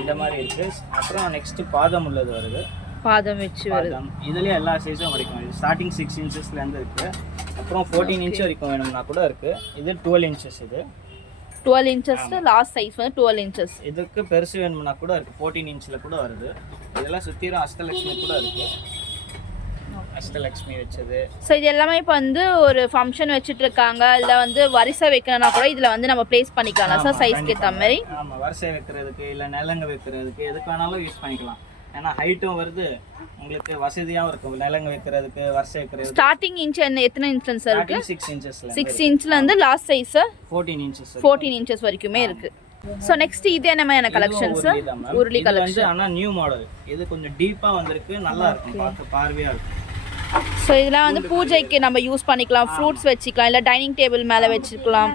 இந்த மாதிரி இருக்கு. அப்புறம் நெக்ஸ்ட் பாதம் உள்ளது வருது. பாதம் வச்சு வருது. இதுலயே எல்லா சைஸும் வரைக்கும். இது ஸ்டார்டிங் 6 இன்ச்சஸ்ல இருந்து இருக்கு. அப்புறம் 14 இன்ச் வரைக்கும் வேணும்னா கூட இருக்கு. இது 12 இன்ச்சஸ். இது 12 இன்ச்சஸ் லாஸ்ட் சைஸ் வந்து 12 இன்ச்சஸ். இதுக்கு பெருசு வேணும்னா கூட இருக்கு. 14 இன்ச்ல கூட வருது. இதெல்லாம் சுத்திரும் அஷ்டலட்சுமி கூட இருக்கு. அஷ்டலட்சுமி வச்சது. ஸோ இது எல்லாமே இப்போ வந்து ஒரு ஃபங்க்ஷன் வச்சுட்டு இருக்காங்க, இல்லை வந்து வரிசை வைக்கணும்னா கூட இதில் வந்து நம்ம ப்ளேஸ் பண்ணிக்கலாம் சார் சைஸ்க்கு ஏற்ற மாதிரி. ஆமாம், வரிசை வைக்கிறதுக்கு இல்லை நிலங்க வைக்கிறதுக்கு எதுக்கு வேணாலும் யூஸ் பண்ணிக்கலாம். ஏன்னா ஹைட்டும் வருது, உங்களுக்கு வசதியாகவும் இருக்கும் நிலங்க வைக்கிறதுக்கு வரிசை வைக்கிறது. ஸ்டார்டிங் இன்ச் என்ன எத்தனை இன்ச் சார் இருக்கு? 6 இன்ச்சஸ்ல 6 இன்ச்ல இருந்து லாஸ்ட் சைஸ் 14 இன்ச்சஸ் 14 இன்ச்சஸ் வரைக்குமே இருக்கு. ஸோ நெக்ஸ்ட் இது என்ன மாதிரியான கலெக்ஷன்ஸ்? உருளி கலெக்ஷன். ஆனால் நியூ மாடல். இது கொஞ்சம் டீப்பாக வந்திருக்கு, நல்லா இருக்கும், பார்க்க பார்வையாக இருக்கும். ஸோ இதெல்லாம் வந்து பூஜைக்கு நம்ம யூஸ் பண்ணிக்கலாம், ஃப்ரூட்ஸ் வச்சுக்கலாம், இல்லை டைனிங் டேபிள் மேலே வச்சுக்கலாம்.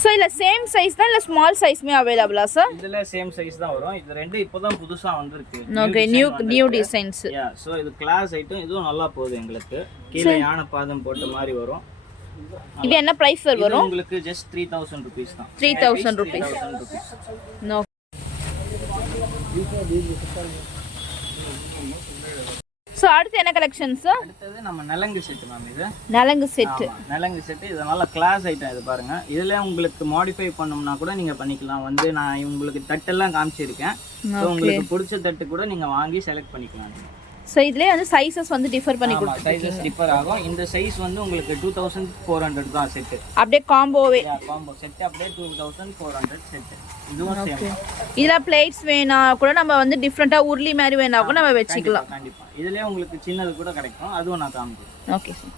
ஸோ இதில் சேம் சைஸ் தான் இல்லை ஸ்மால் சைஸ்மே அவைலபிளா சார்? இதில் சேம் சைஸ் தான் வரும். இது ரெண்டு இப்போதான் புதுசாக வந்திருக்கு. Okay new designs. ஸோ இது கிளாஸ் ஐட்டம். இதுவும் நல்லா போகுது எங்களுக்கு. கீழே யானை பாதம் போட்ட மாதிரி வரும். இது என்ன பிரைஸ் சார் வரும்? உங்களுக்கு ஜஸ்ட் 3000 rupees தான். 3000 rupees. நோ. ஸோ அடுத்து என்ன கலெக்ஷன்ஸ்? அடுத்தது நம்ம நலங்கு செட் மேம். இது நலங்கு செட். நலங்கு செட். இது நல்ல கிளாஸ் ஐட்டம். இது பாருங்க, இதுல உங்களுக்கு மாடிஃபை பண்ணோம்னா கூட நீங்க பண்ணிக்கலாம். வந்து நான் உங்களுக்கு தட்டெல்லாம் காமிச்சிருக்கேன். ஸோ உங்களுக்கு பிடிச்ச தட்டு கூட நீங்க வாங்கி செலக்ட் பண்ணிக்கலாம். ஸோ இதுலேயே வந்து சைஸஸ் வந்து டிஃபர் பண்ணி கொடுத்துருக்கீங்க. சைஸஸ் டிஃபர் ஆகும். இந்த சைஸ் வந்து உங்களுக்கு 2400 தான் செட். அப்படியே காம்போவே. காம்போ செட் அப்படியே 2400 செட். இதுவும் சேம். இதுல பிளேட்ஸ் வேணா கூட நம்ம வந்து டிஃபரெண்டா உருளி மாதிரி வேணா கூட நம்ம வெச்சிக்கலாம். கண்டிப்பா. இதுலயே உங்களுக்கு சின்னது கூட கிடைக்கும். அதுவும் நான் காமிக்கிறேன். Okay sir.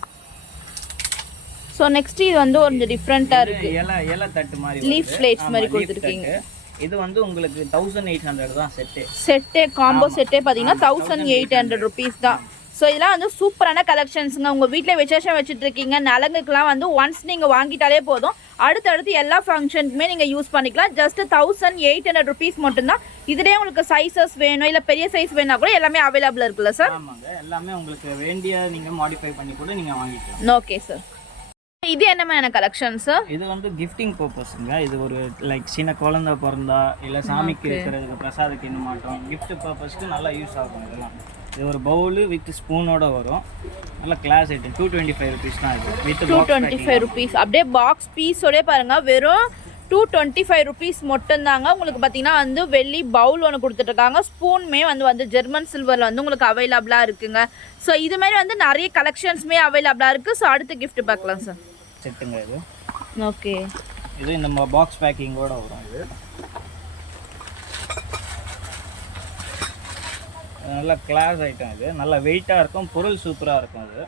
ஸோ நெக்ஸ்ட் இது வந்து கொஞ்சம் டிஃபரெண்டா இருக்கு. இலை தட்டு மாதிரி லீஃப் பிளேட்ஸ் மாதிரி கொடுத்துருக்கீங்க. இது வந்து உங்களுக்கு 1800 தான் செட்டே காம்போ செட்டே பார்த்தீங்கன்னா 1800 rupees தான். ஸோ இதெல்லாம் வந்து சூப்பரான கலெக்ஷன்ஸுங்க. உங்கள் வீட்டில் விசேஷம் வச்சுட்டு இருக்கீங்க, நலங்குக்கெலாம் வந்து ஒன்ஸ் நீங்கள் வாங்கிட்டாலே போதும், அடுத்தடுத்து எல்லா ஃபங்க்ஷனுக்குமே நீங்கள் யூஸ் பண்ணிக்கலாம். ஜஸ்ட் 1800 rupees மட்டும்தான். இதுலேயே உங்களுக்கு சைஸஸ் வேணும் இல்லை பெரிய சைஸ் வேணா கூட எல்லாமே அவைலபிள் இருக்குல்ல சார்? ஆமாங்க, எல்லாமே உங்களுக்கு வேண்டிய நீங்கள் மாடிஃபை பண்ணி கூட நீங்கள் வாங்கிக்கலாம். Okay sir. இது என்ன மாதிரியான கலெக்ஷன் சார்? இது வந்து கிஃப்டிங் பர்பஸ்ங்க. இது ஒரு லைக் சின்ன குழந்தை பிறந்தா இல்லை சாமிக்கு இருக்கிறதுக்கு பிரசாதம் கிண்ண மாட்டோம், கிஃப்ட் பர்பஸ்க்கு நல்லா யூஸ் ஆகும். இதெல்லாம் இது ஒரு பவுல் வித் ஸ்பூனோட வரும். நல்ல கிளாஸ் ஐட்டம். 225 rupees தான் இது. With 225 rupees. அப்படியே பாக்ஸ் பீஸோடே பாருங்க, வெறும் 225 rupees மட்டும்தாங்க. உங்களுக்கு பார்த்தீங்கன்னா வந்து வெள்ளி பவுல் ஒன்று கொடுத்துட்ருக்காங்க. ஸ்பூனுமே வந்து ஜெர்மன் சில்வரில் வந்து உங்களுக்கு அவைலபிளாக இருக்குங்க. ஸோ இது மாதிரி வந்து நிறைய கலெக்ஷன்ஸுமே அவைலபிளாக இருக்குது. ஸோ அடுத்து கிஃப்ட் பார்க்கலாம் சார். செட்டுங்க இது. ஓகே. இது நம்ம பாக்ஸ் பேக்கிங்கோட வரும். இது நல்ல கிளாஸ் ஐட்டம். இது நல்ல வெயிட்டாக இருக்கும், பொருள் சூப்பராக இருக்கும். அது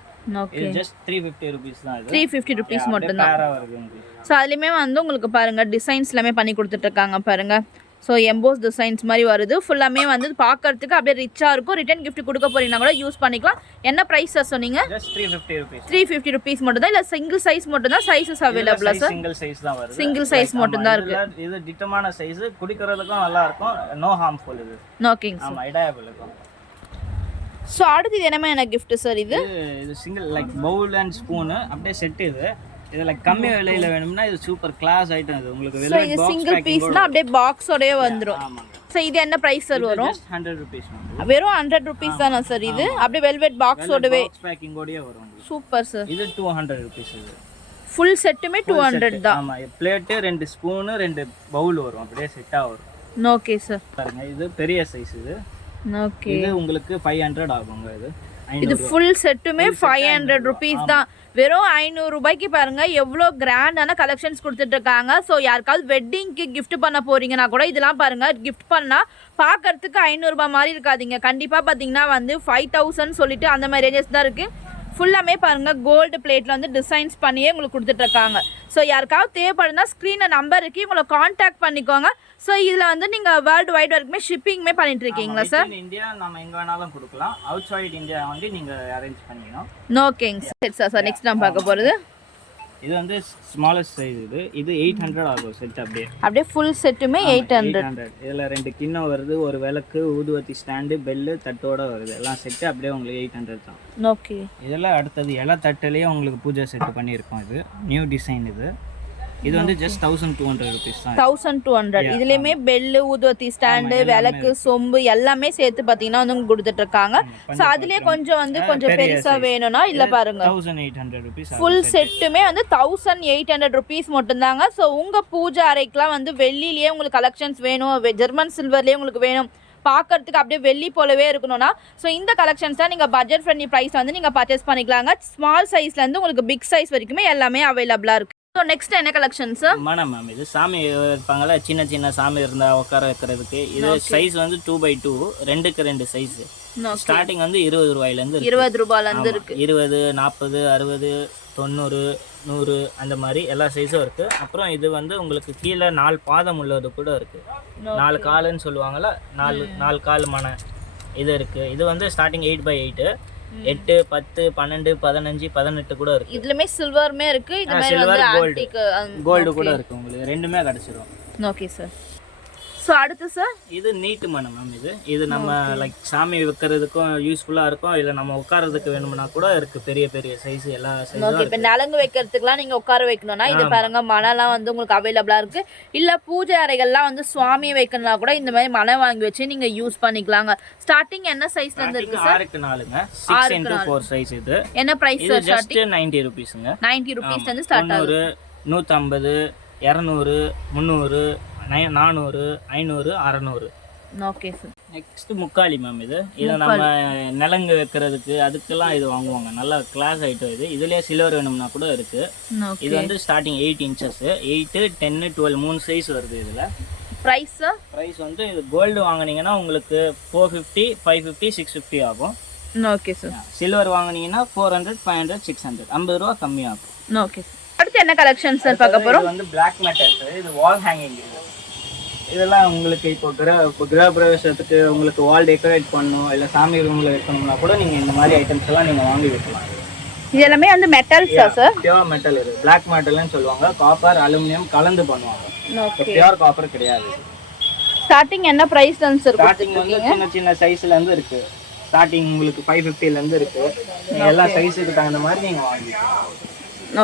இது ஜஸ்ட் 350 rupees தான். இது 350 rupees மட்டும் தான் வருது உங்களுக்கு. ஸோ அதுலேயுமே வந்து உங்களுக்கு பாருங்க டிசைன்ஸ் எல்லாமே பண்ணி கொடுத்துட்ருக்காங்க பாருங்க. ஸோ எம்போஸ் டிசைன்ஸ் மாதிரி வருது. ஃபுல்லாமே வந்து பார்க்கறதுக்கு அப்படியே ரிச்சாக இருக்கும். ரிட்டன் கிஃப்ட் கொடுக்க போறீங்கன்னா கூட யூஸ் பண்ணிக்கலாம். என்ன ப்ரைஸ் சார் சொன்னீங்க? Just 350 rupees. 350 rupees மட்டும் தான். இல்லை சிங்கிள் சைஸ் மட்டும் தான் சைஸஸ் அவைலபிளா சார்? சிங்கிள் சைஸ் தான் வருது. சிங்கிள் சைஸ் மட்டும் தான் இருக்கு. இது டிட்டமான சைஸ், குடிக்கிறதுக்கும் நல்லா இருக்கும், நோ ஹார்ம்ஃபுல். இது ஓகேங்க சார். ஆமா, எடையபிள் இருக்கும். ஸோ அடுத்து இது என்ன என்ன கிஃப்ட் சார்? இது single like Pavul and spoon அப்படியே செட். இது லைக் கம்மி விலையில வேணும்னா இது சூப்பர் கிளாஸ் ஐட்டம். இது உங்களுக்கு வெல்வெட் பாக்ஸ் சிங்கிள் பீஸ்னா அப்படியே பாக்ஸோடயே வந்துரும். ஸோ இது என்ன பிரைஸ் சார் வரும்? 100 rupees. வெறும் 100 rupees தானா சார்? இது அப்படியே வெல்வெட் பாக்ஸோடவே பேக்கிங்கோடயே வரும். Super sir. இது 200 rupees. இது ஃபுல் செட்டுமே 200 தான். ஆமா, பிளேட் 2 ஸ்பூன் 2 பவுல் வரும், அப்படியே செட்டா வரும். Okay sir. பாருங்க, இது பெரிய சைஸ். இது ஓகே. இது உங்களுக்கு 500 ஆகுங்க. இது ஃபுல் செட்டுமே 500 rupees தான். வெறும் 500 ரூபாய்க்கு பாருங்க எவ்வளோ கிராண்டான கலெக்ஷன்ஸ் கொடுத்துட்டு இருக்காங்க. ஸோ யாருக்காவது வெட்டிங்க்கு கிஃப்ட் பண்ண போறீங்கன்னா கூட இதெல்லாம் பாருங்க, கிஃப்ட் பண்ணா பார்க்கறதுக்கு 500 ரூபாய் மாதிரி இருக்காதீங்க. கண்டிப்பாக பார்த்தீங்கன்னா வந்து 5000 சொல்லிட்டு அந்த மாதிரி ரேஞ்சஸ் தான் இருக்கு. ஃபுல்லாமே பாருங்க கோல்டு பிளேட்ல வந்து டிசைன்ஸ் பண்ணியே உங்களுக்கு கொடுத்துட்டு இருக்காங்க. ஸோ யாருக்காவது தேவைப்படுதுன்னா ஸ்க்ரீனில் நம்பர் இருக்கு, உங்களை காண்டாக்ட் பண்ணிக்கோங்க. ஸோ இதில் வந்து நீங்கள் வேர்ல்டு வைட் வரைக்குமே ஷிப்பிங்குமே பண்ணிட்டு இருக்கீங்களா சார்? இந்தியா நம்ம எங்கே வேணாலும் கொடுக்கலாம். அவுட் சைட் இந்தியா வந்து நீங்கள் அரேஞ்ச் பண்ணிக்கணும். ஓகேங்க சரி சார். நெக்ஸ்ட் நம்ம பார்க்க போகிறது இது வந்து ஸ்மாலஸ்ட் சைஸ். இது 800 ஆகும் செட். அப்படியே ஃபுல் செட்டுமே 800. இதில் 2 கிண்ணம் வருது, ஒரு விளக்கு, ஊதுவத்தி ஸ்டாண்டு, பெல்லு, தட்டோட வருது. எல்லாம் செட்டு அப்படியே உங்களுக்கு 800 தான். ஓகே. இதெல்லாம் அடுத்தது இலை தட்டுலேயே உங்களுக்கு பூஜை செட்டு பண்ணியிருக்கோம். இது நியூ டிசைன். இது வந்து ஜஸ்ட் 1200 rupees தான். 1200. இதுலயுமே பெல்லு, ஊதுவத்தி ஸ்டாண்டு, விளக்கு, சொம்பு எல்லாமே சேர்த்து பாத்தீங்கன்னா வந்து கொடுத்துட்டு இருக்காங்க. ஸோ அதுலயே கொஞ்சம் பெருசா வேணும்னா இல்ல பாருங்க 1800 rupees. ஃபுல் செட்டுமே வந்து 1800 rupees மட்டும்தாங்க. ஸோ உங்க பூஜை அறைக்கெல்லாம் வந்து வெள்ளிலேயே உங்களுக்கு கலெக்ஷன்ஸ் வேணும், ஜெர்மன் சில்வர்லயே உங்களுக்கு வேணும், பார்க்கறதுக்கு அப்படியே வெள்ளி போலவே இருக்கணும்னா ஸோ இந்த கலெக்ஷன்ஸ் தான் நீங்கள் பட்ஜெட் ஃப்ரெண்ட்லி ப்ரைஸ் வந்து நீங்கள் பர்ச்சேஸ் பண்ணிக்கலாங்க. ஸ்மால் சைஸ்லேருந்து உங்களுக்கு பிக் சைஸ் வரைக்குமே எல்லாமே அவைலபிளாக இருக்குது. ஸோ நெக்ஸ்ட் என்ன கலெக்ஷன்ஸ்? மேம் இது சாமி இருப்பாங்கல்ல, சின்ன சின்ன சாமி இருந்தால் உட்கார வைக்கிறதுக்கு. இது சைஸ் வந்து 2x2, 2க்கு 2 சைஸ். ஸ்டார்டிங் வந்து 20 ரூபாயிலேருந்து 20 ரூபாயிலேருந்து இருக்கு. 20, 40, 60, 90, 100 அந்த மாதிரி எல்லா சைஸும் இருக்கு. அப்புறம் இது வந்து உங்களுக்கு கீழே 4 பாதம் உள்ளது கூட இருக்கு. 4 காலுன்னு சொல்லுவாங்கல்ல, 4 கால் மனை இது இருக்கு. இது வந்து ஸ்டார்டிங் 8x8, 8, 10, 12, 15, 18 கூட இருக்கு. இதுலமே சில்வர்மே இருக்கு, இது மாதிரி வந்து ஆன்டிக் கோல்டு கூட இருக்கு. உங்களுக்கு ரெண்டுமே கிடைச்சிரும். Okay sir. ஸோ அடுத்து சார் இது நீட்டு மனை மேம். இது நம்ம லைக் சாமி வைக்கிறதுக்கும் யூஸ்ஃபுல்லாக இருக்கும், இல்லை நம்ம உட்காரதுக்கு வேணும்னா கூட இருக்குது. பெரிய பெரிய சைஸ் எல்லா சைஸும். ஓகே. இப்போ நலங்கு வைக்கிறதுக்குலாம் நீங்கள் உட்கார வைக்கணும்னா இது பாருங்க மனைலாம் வந்து உங்களுக்கு அவைலபிளாக இருக்குது. இல்லை பூஜை அறைகள்லாம் வந்து சுவாமி வைக்கணும்னா கூட இந்த மாதிரி மனை வாங்கி வச்சு நீங்கள் யூஸ் பண்ணிக்கலாங்க. ஸ்டார்டிங் என்ன சைஸ்லேருந்து இருக்குது சார்? 6க்கு 4ங்க, 6x4 size. இது என்ன ப்ரைஸ் சார்? ஜஸ்ட் 90 ரூபீஸுங்க. 90 ரூபீஸ்லேருந்து ஸ்டார்ட் ஆகுது. 150, 200, 300, 400, 500, 600. Okay sir. நெக்ஸ்ட் முக்காலி மேம். இது நம்ம நிலங்கு வைக்கிறதுக்கு அதுக்கெல்லாம் இது வாங்குவாங்க. நல்ல கிளாஸ் ஐட்டம். இதுலேயே சில்வர் வேணும்னா கூட இருக்கு. இது வந்து ஸ்டார்டிங் 8 inches, 8, 10, 12 3 சைஸ் வருது. இதில் ப்ரைஸ் வந்து இது கோல்டு வாங்கினீங்கன்னா உங்களுக்கு 450, 550, 650 ஆகும். Okay sir. சில்வர் வாங்கினீங்கன்னா 400, 500, 600, 50 ரூபா கம்மியாகும். ஓகே. அடுத்து என்ன கலெக்ஷன் சார் பார்க்க போறோம்? இது வந்து பிளாக் மெட்டல். இது வால் ஹேங்கிங். இதெல்லாம் உங்களுக்கு இப்போ கிரக பிரவேசத்துக்கு உங்களுக்கு வால் டெக்கரேட் பண்ணணும், இல்லை சாமி ரூமில் வைக்கணும்னா கூட நீங்கள் இந்த மாதிரி ஐட்டம்ஸ் எல்லாம் நீங்கள் வாங்கி வைக்கலாம். இது எல்லாமே வந்து மெட்டல்ஸா சார்? Pure metal. இது பிளாக் மெட்டல்னு சொல்லுவாங்க. காப்பர், அலுமினியம் கலந்து பண்ணுவாங்க. பியூர் காப்பர் கிடையாது. ஸ்டார்டிங் என்ன பிரைஸ் தான் சார்? ஸ்டார்டிங் வந்து சின்ன சின்ன சைஸ்ல இருந்து இருக்கு. ஸ்டார்டிங் உங்களுக்கு 550 ல இருந்து இருக்கு. எல்லா சைஸுக்கு தகுந்த மாதிரி நீங்கள் வாங்கிக்கலாம்.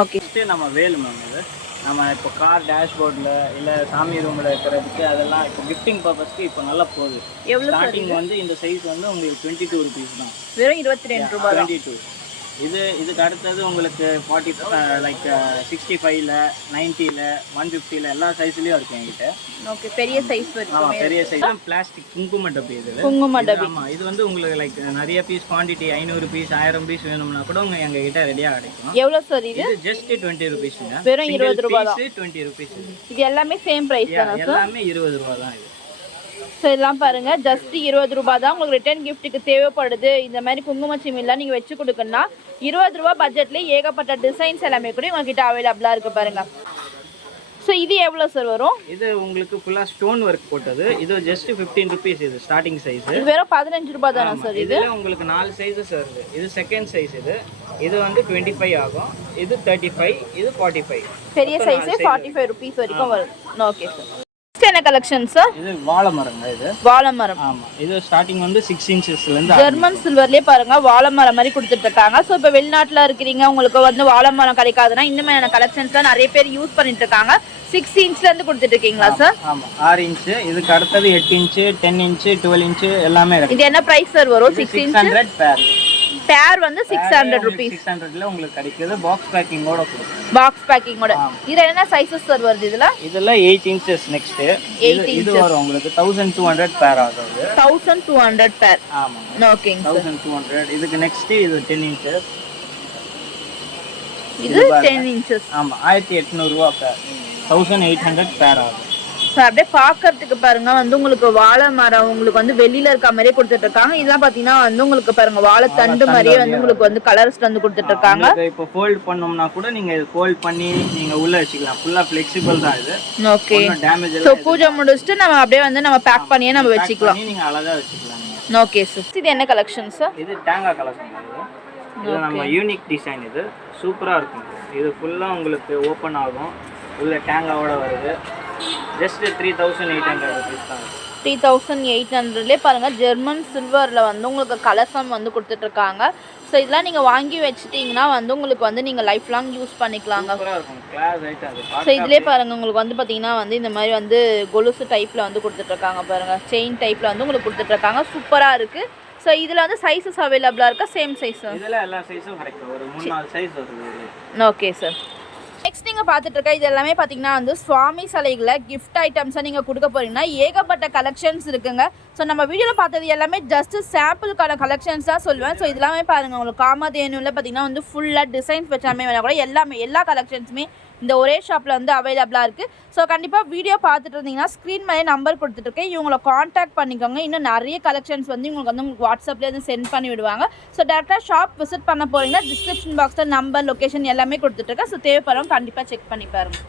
ஓகே. நம்ம வேலு மேம். இது நம்ம இப்போ கார் டேஷ்போர்டில் இல்லை சாமி ரூமில் இருக்கிறதுக்கு அதெல்லாம் இப்போ கிஃப்டிங் பர்பஸ்க்கு இப்போ நல்லா போகுது. ஸ்டார்டிங் வந்து இந்த சைஸ் வந்து உங்களுக்கு 22 ரூபீஸ் தான். வெறும் 22 ரூபாய். 22. இதுக்கு அடுத்தது உங்களுக்கு 40 லைக் 65ல, 90ல, 150ல எல்லா சைஸ்லயும் இருக்கு என்கிட்ட. ஓகே. பெரிய சைஸ் வரைக்கும். பெரிய சைஸ். பிளாஸ்டிக் குங்கும டப்பி. குங்கும டப்பி. ஆமா. இது வந்து உங்களுக்கு லைக் நிறைய பீஸ் குவாண்டிட்டி 500 பீஸ் 1000 பீஸ் வேணும்னா கூட எங்க கிட்ட ரெடியா கிடைக்கும். எவ்வளவு சார் இது? இது ஜஸ்ட் 20 ரூபீஸ்ங்க. வெறும் 20 ரூபாய் தான். 20 ரூபீஸ். இது எல்லாமே சேம் பிரைஸ் தானா சார்? எல்லாமே 20 ரூபாய் தான். இது ஸோ இதெல்லாம் பாருங்க ஜஸ்ட் 20 ரூபாய் தான். உங்களுக்கு ரிட்டர்ன் கிஃப்ட்டுக்கு தேவைப்படுது இந்த மாதிரி குங்கும சிமிலாம் நீங்கள் வச்சு கொடுக்கணும்னா 20 ரூபா பட்ஜெட்லேயே ஏகப்பட்ட டிசைன்ஸ் எல்லாமே கூட உங்ககிட்ட அவைலபிளாக இருக்குது பாருங்க. ஸோ இது எவ்வளோ சார் வரும்? இது உங்களுக்கு ஃபுல்லாக ஸ்டோன் ஒர்க் போட்டது. இது ஜஸ்ட் 15 ரூபீஸ். இது ஸ்டார்டிங் சைஸ். இது வெறும் 15 ரூபாய் தானா சார்? இது உங்களுக்கு 4 சைஸஸ் வருது. இது செகண்ட் சைஸ். இது வந்து 25 ஆகும். இது 35, இது 45. பெரிய சைஸே 45 ரூபீஸ் வரைக்கும் வரும். Okay sir. என்ன கலெக்ஷன் சார்? இது வாழை மரங்க. இது வாழை மரம். ஆமா. இது ஸ்டார்டிங் வந்து 6 inchesல இருந்து ஜெர்மன் சில்வர்லயே பாருங்க வாழை மரம் மாதிரி கொடுத்துட்டு இருக்காங்க. ஸோ இப்போ வெளிநாட்டுல இருக்கிறீங்க உங்களுக்கு வந்து வாழை மரம் கிடைக்காதுன்னா இந்த மாதிரியான கலெக்ஷன்ஸ்லாம் நிறைய பேர் யூஸ் பண்ணிட்டு இருக்காங்க. 6 inchல இருந்து கொடுத்துட்டு இருக்கீங்களா சார்? ஆமா. 6 inch. இதுக்கு அடுத்தது 8 inch, 10 inch, 12 inch எல்லாமே இருக்கு. இது என்ன பிரைஸ் சார் வரும்? 6 inch 600 பேர். பேர் வந்து 600 ரூபீஸ். 600ல உங்களுக்கு கிடைக்குது. பாக்ஸ் பேக்கிங்கோட கொடுக்கும். பாக்ஸ் பேக்கிங்கோட. இதுல என்ன சைஸஸ் சார் வருது இதுல? இதுல 8 inches நெக்ஸ்ட். இது வரும் உங்களுக்கு 1200 பேர் ஆகும். 1200 பேர். ஆமா. ஓகேங்க சார். 1200. இதுக்கு நெக்ஸ்ட் இது 10 inches. இது 10 inches. ஆமா. 1800 ரூபாய் பேர். 1800 பேர் ஆகும். ஸோ அப்படியே பார்க்கறதுக்கு பாருங்க வந்து உங்களுக்கு வாழை மரம் உங்களுக்கு வந்து வெளியில இருக்க மாதிரியே கொடுத்துட்டு இருக்காங்க. இதெல்லாம் பாத்தீங்கன்னா வந்து உங்களுக்கு பாருங்க வாழை தண்டு மாதிரியே வந்து உங்களுக்கு வந்து கலர்ஸ் வந்து கொடுத்துட்டு இருக்காங்க. இப்போ ஃபோல்ட் பண்ணோம்னா கூட நீங்க இது ஃபோல்ட் பண்ணி நீங்க உள்ள வச்சுக்கலாம். ஃபுல்லா ஃபிளெக்சிபிள் தான் இது. ஓகே. டேமேஜ் ஸோ பூஜை முடிச்சுட்டு நம்ம அப்படியே வந்து நம்ம பேக் பண்ணியே நம்ம வச்சுக்கலாம். நீங்க அழகா வச்சுக்கலாம். Okay sir. இது என்ன கலெக்ஷன் சார்? இது தேங்காய் கலெக்ஷன். இது நம்ம யூனிக் டிசைன். இது சூப்பரா இருக்கும். இது ஃபுல்லா உங்களுக்கு ஓபன் ஆகும். உள்ள தேங்காயோட வருது. ஜஸ்ட் 3800 ரூபீஸ் தான். 3800லே பாருங்க ஜெர்மன் சில்வர்ல வந்து உங்களுக்கு கலசம் வந்து கொடுத்துட்டு இருக்காங்க. ஸோ இதெல்லாம் நீங்கள் வாங்கி வச்சுட்டிங்கன்னா வந்து உங்களுக்கு வந்து நீங்கள் லைஃப் லாங் யூஸ் பண்ணிக்கலாங்க. ஸோ இதிலே பாருங்கள் உங்களுக்கு வந்து பார்த்தீங்கன்னா வந்து இந்த மாதிரி வந்து கொலுசு டைப்பில் வந்து கொடுத்துட்ருக்காங்க பாருங்கள். செயின் டைப்பில் வந்து உங்களுக்கு கொடுத்துட்ருக்காங்க. சூப்பராக இருக்குது. ஸோ இதில் வந்து சைஸஸ் அவைலபிளாக இருக்கா? Same size? இதில் எல்லா சைஸும் கிடைக்கும். ஒரு 3-4 சைஸ் வருது. Okay sir. நெக்ஸ்ட் நீங்கள் பார்த்துட்டு இருக்க இது எல்லாமே பார்த்தீங்கன்னா வந்து சுவாமி சிலைகளை கிஃப்ட் ஐட்டம்ஸை நீங்கள் கொடுக்க போகிறீங்கன்னா ஏகப்பட்ட கலெக்ஷன்ஸ் இருக்குங்க. ஸோ நம்ம வீடியோவில் பார்த்தது எல்லாமே ஜஸ்ட்டு சாம்பிளுக்கான கலெக்ஷன்ஸ் தான் சொல்லுவேன். ஸோ இதெல்லாமே பாருங்கள் உங்களுக்கு காமதேனுவில் பார்த்தீங்கன்னா வந்து ஃபுல்லாக டிசைன்ஸ் வச்சாமே வேணா கூட எல்லா கலெக்ஷன்ஸுமே இந்த ஒரே ஷாப்பில் வந்து அவைலபிளாக இருக்குது. ஸோ கண்டிப்பாக வீடியோ பார்த்துட்டு இருந்தீங்கன்னா ஸ்க்ரீன் மேலே நம்பர் கொடுத்துட்ருக்கேன். இவங்களை காண்டாக்ட் பண்ணிக்கோங்க. இன்னும் நிறைய கலெக்ஷன்ஸ் வந்து உங்களுக்கு வாட்ஸ்அப்லேயே வந்து சென்ட் பண்ணி விடுவாங்க. ஸோ டேரெக்டாக ஷாப் விசிட் பண்ண போகிறீங்கன்னா டிஸ்கிரிப்ஷன் பாக்ஸில் நம்பர் லொக்கேஷன் எல்லாமே கொடுத்துட்ருக்கேன். ஸோ தேவைப்படுறவங்க கண்டிப்பாக செக் பண்ணி பாருங்கள்.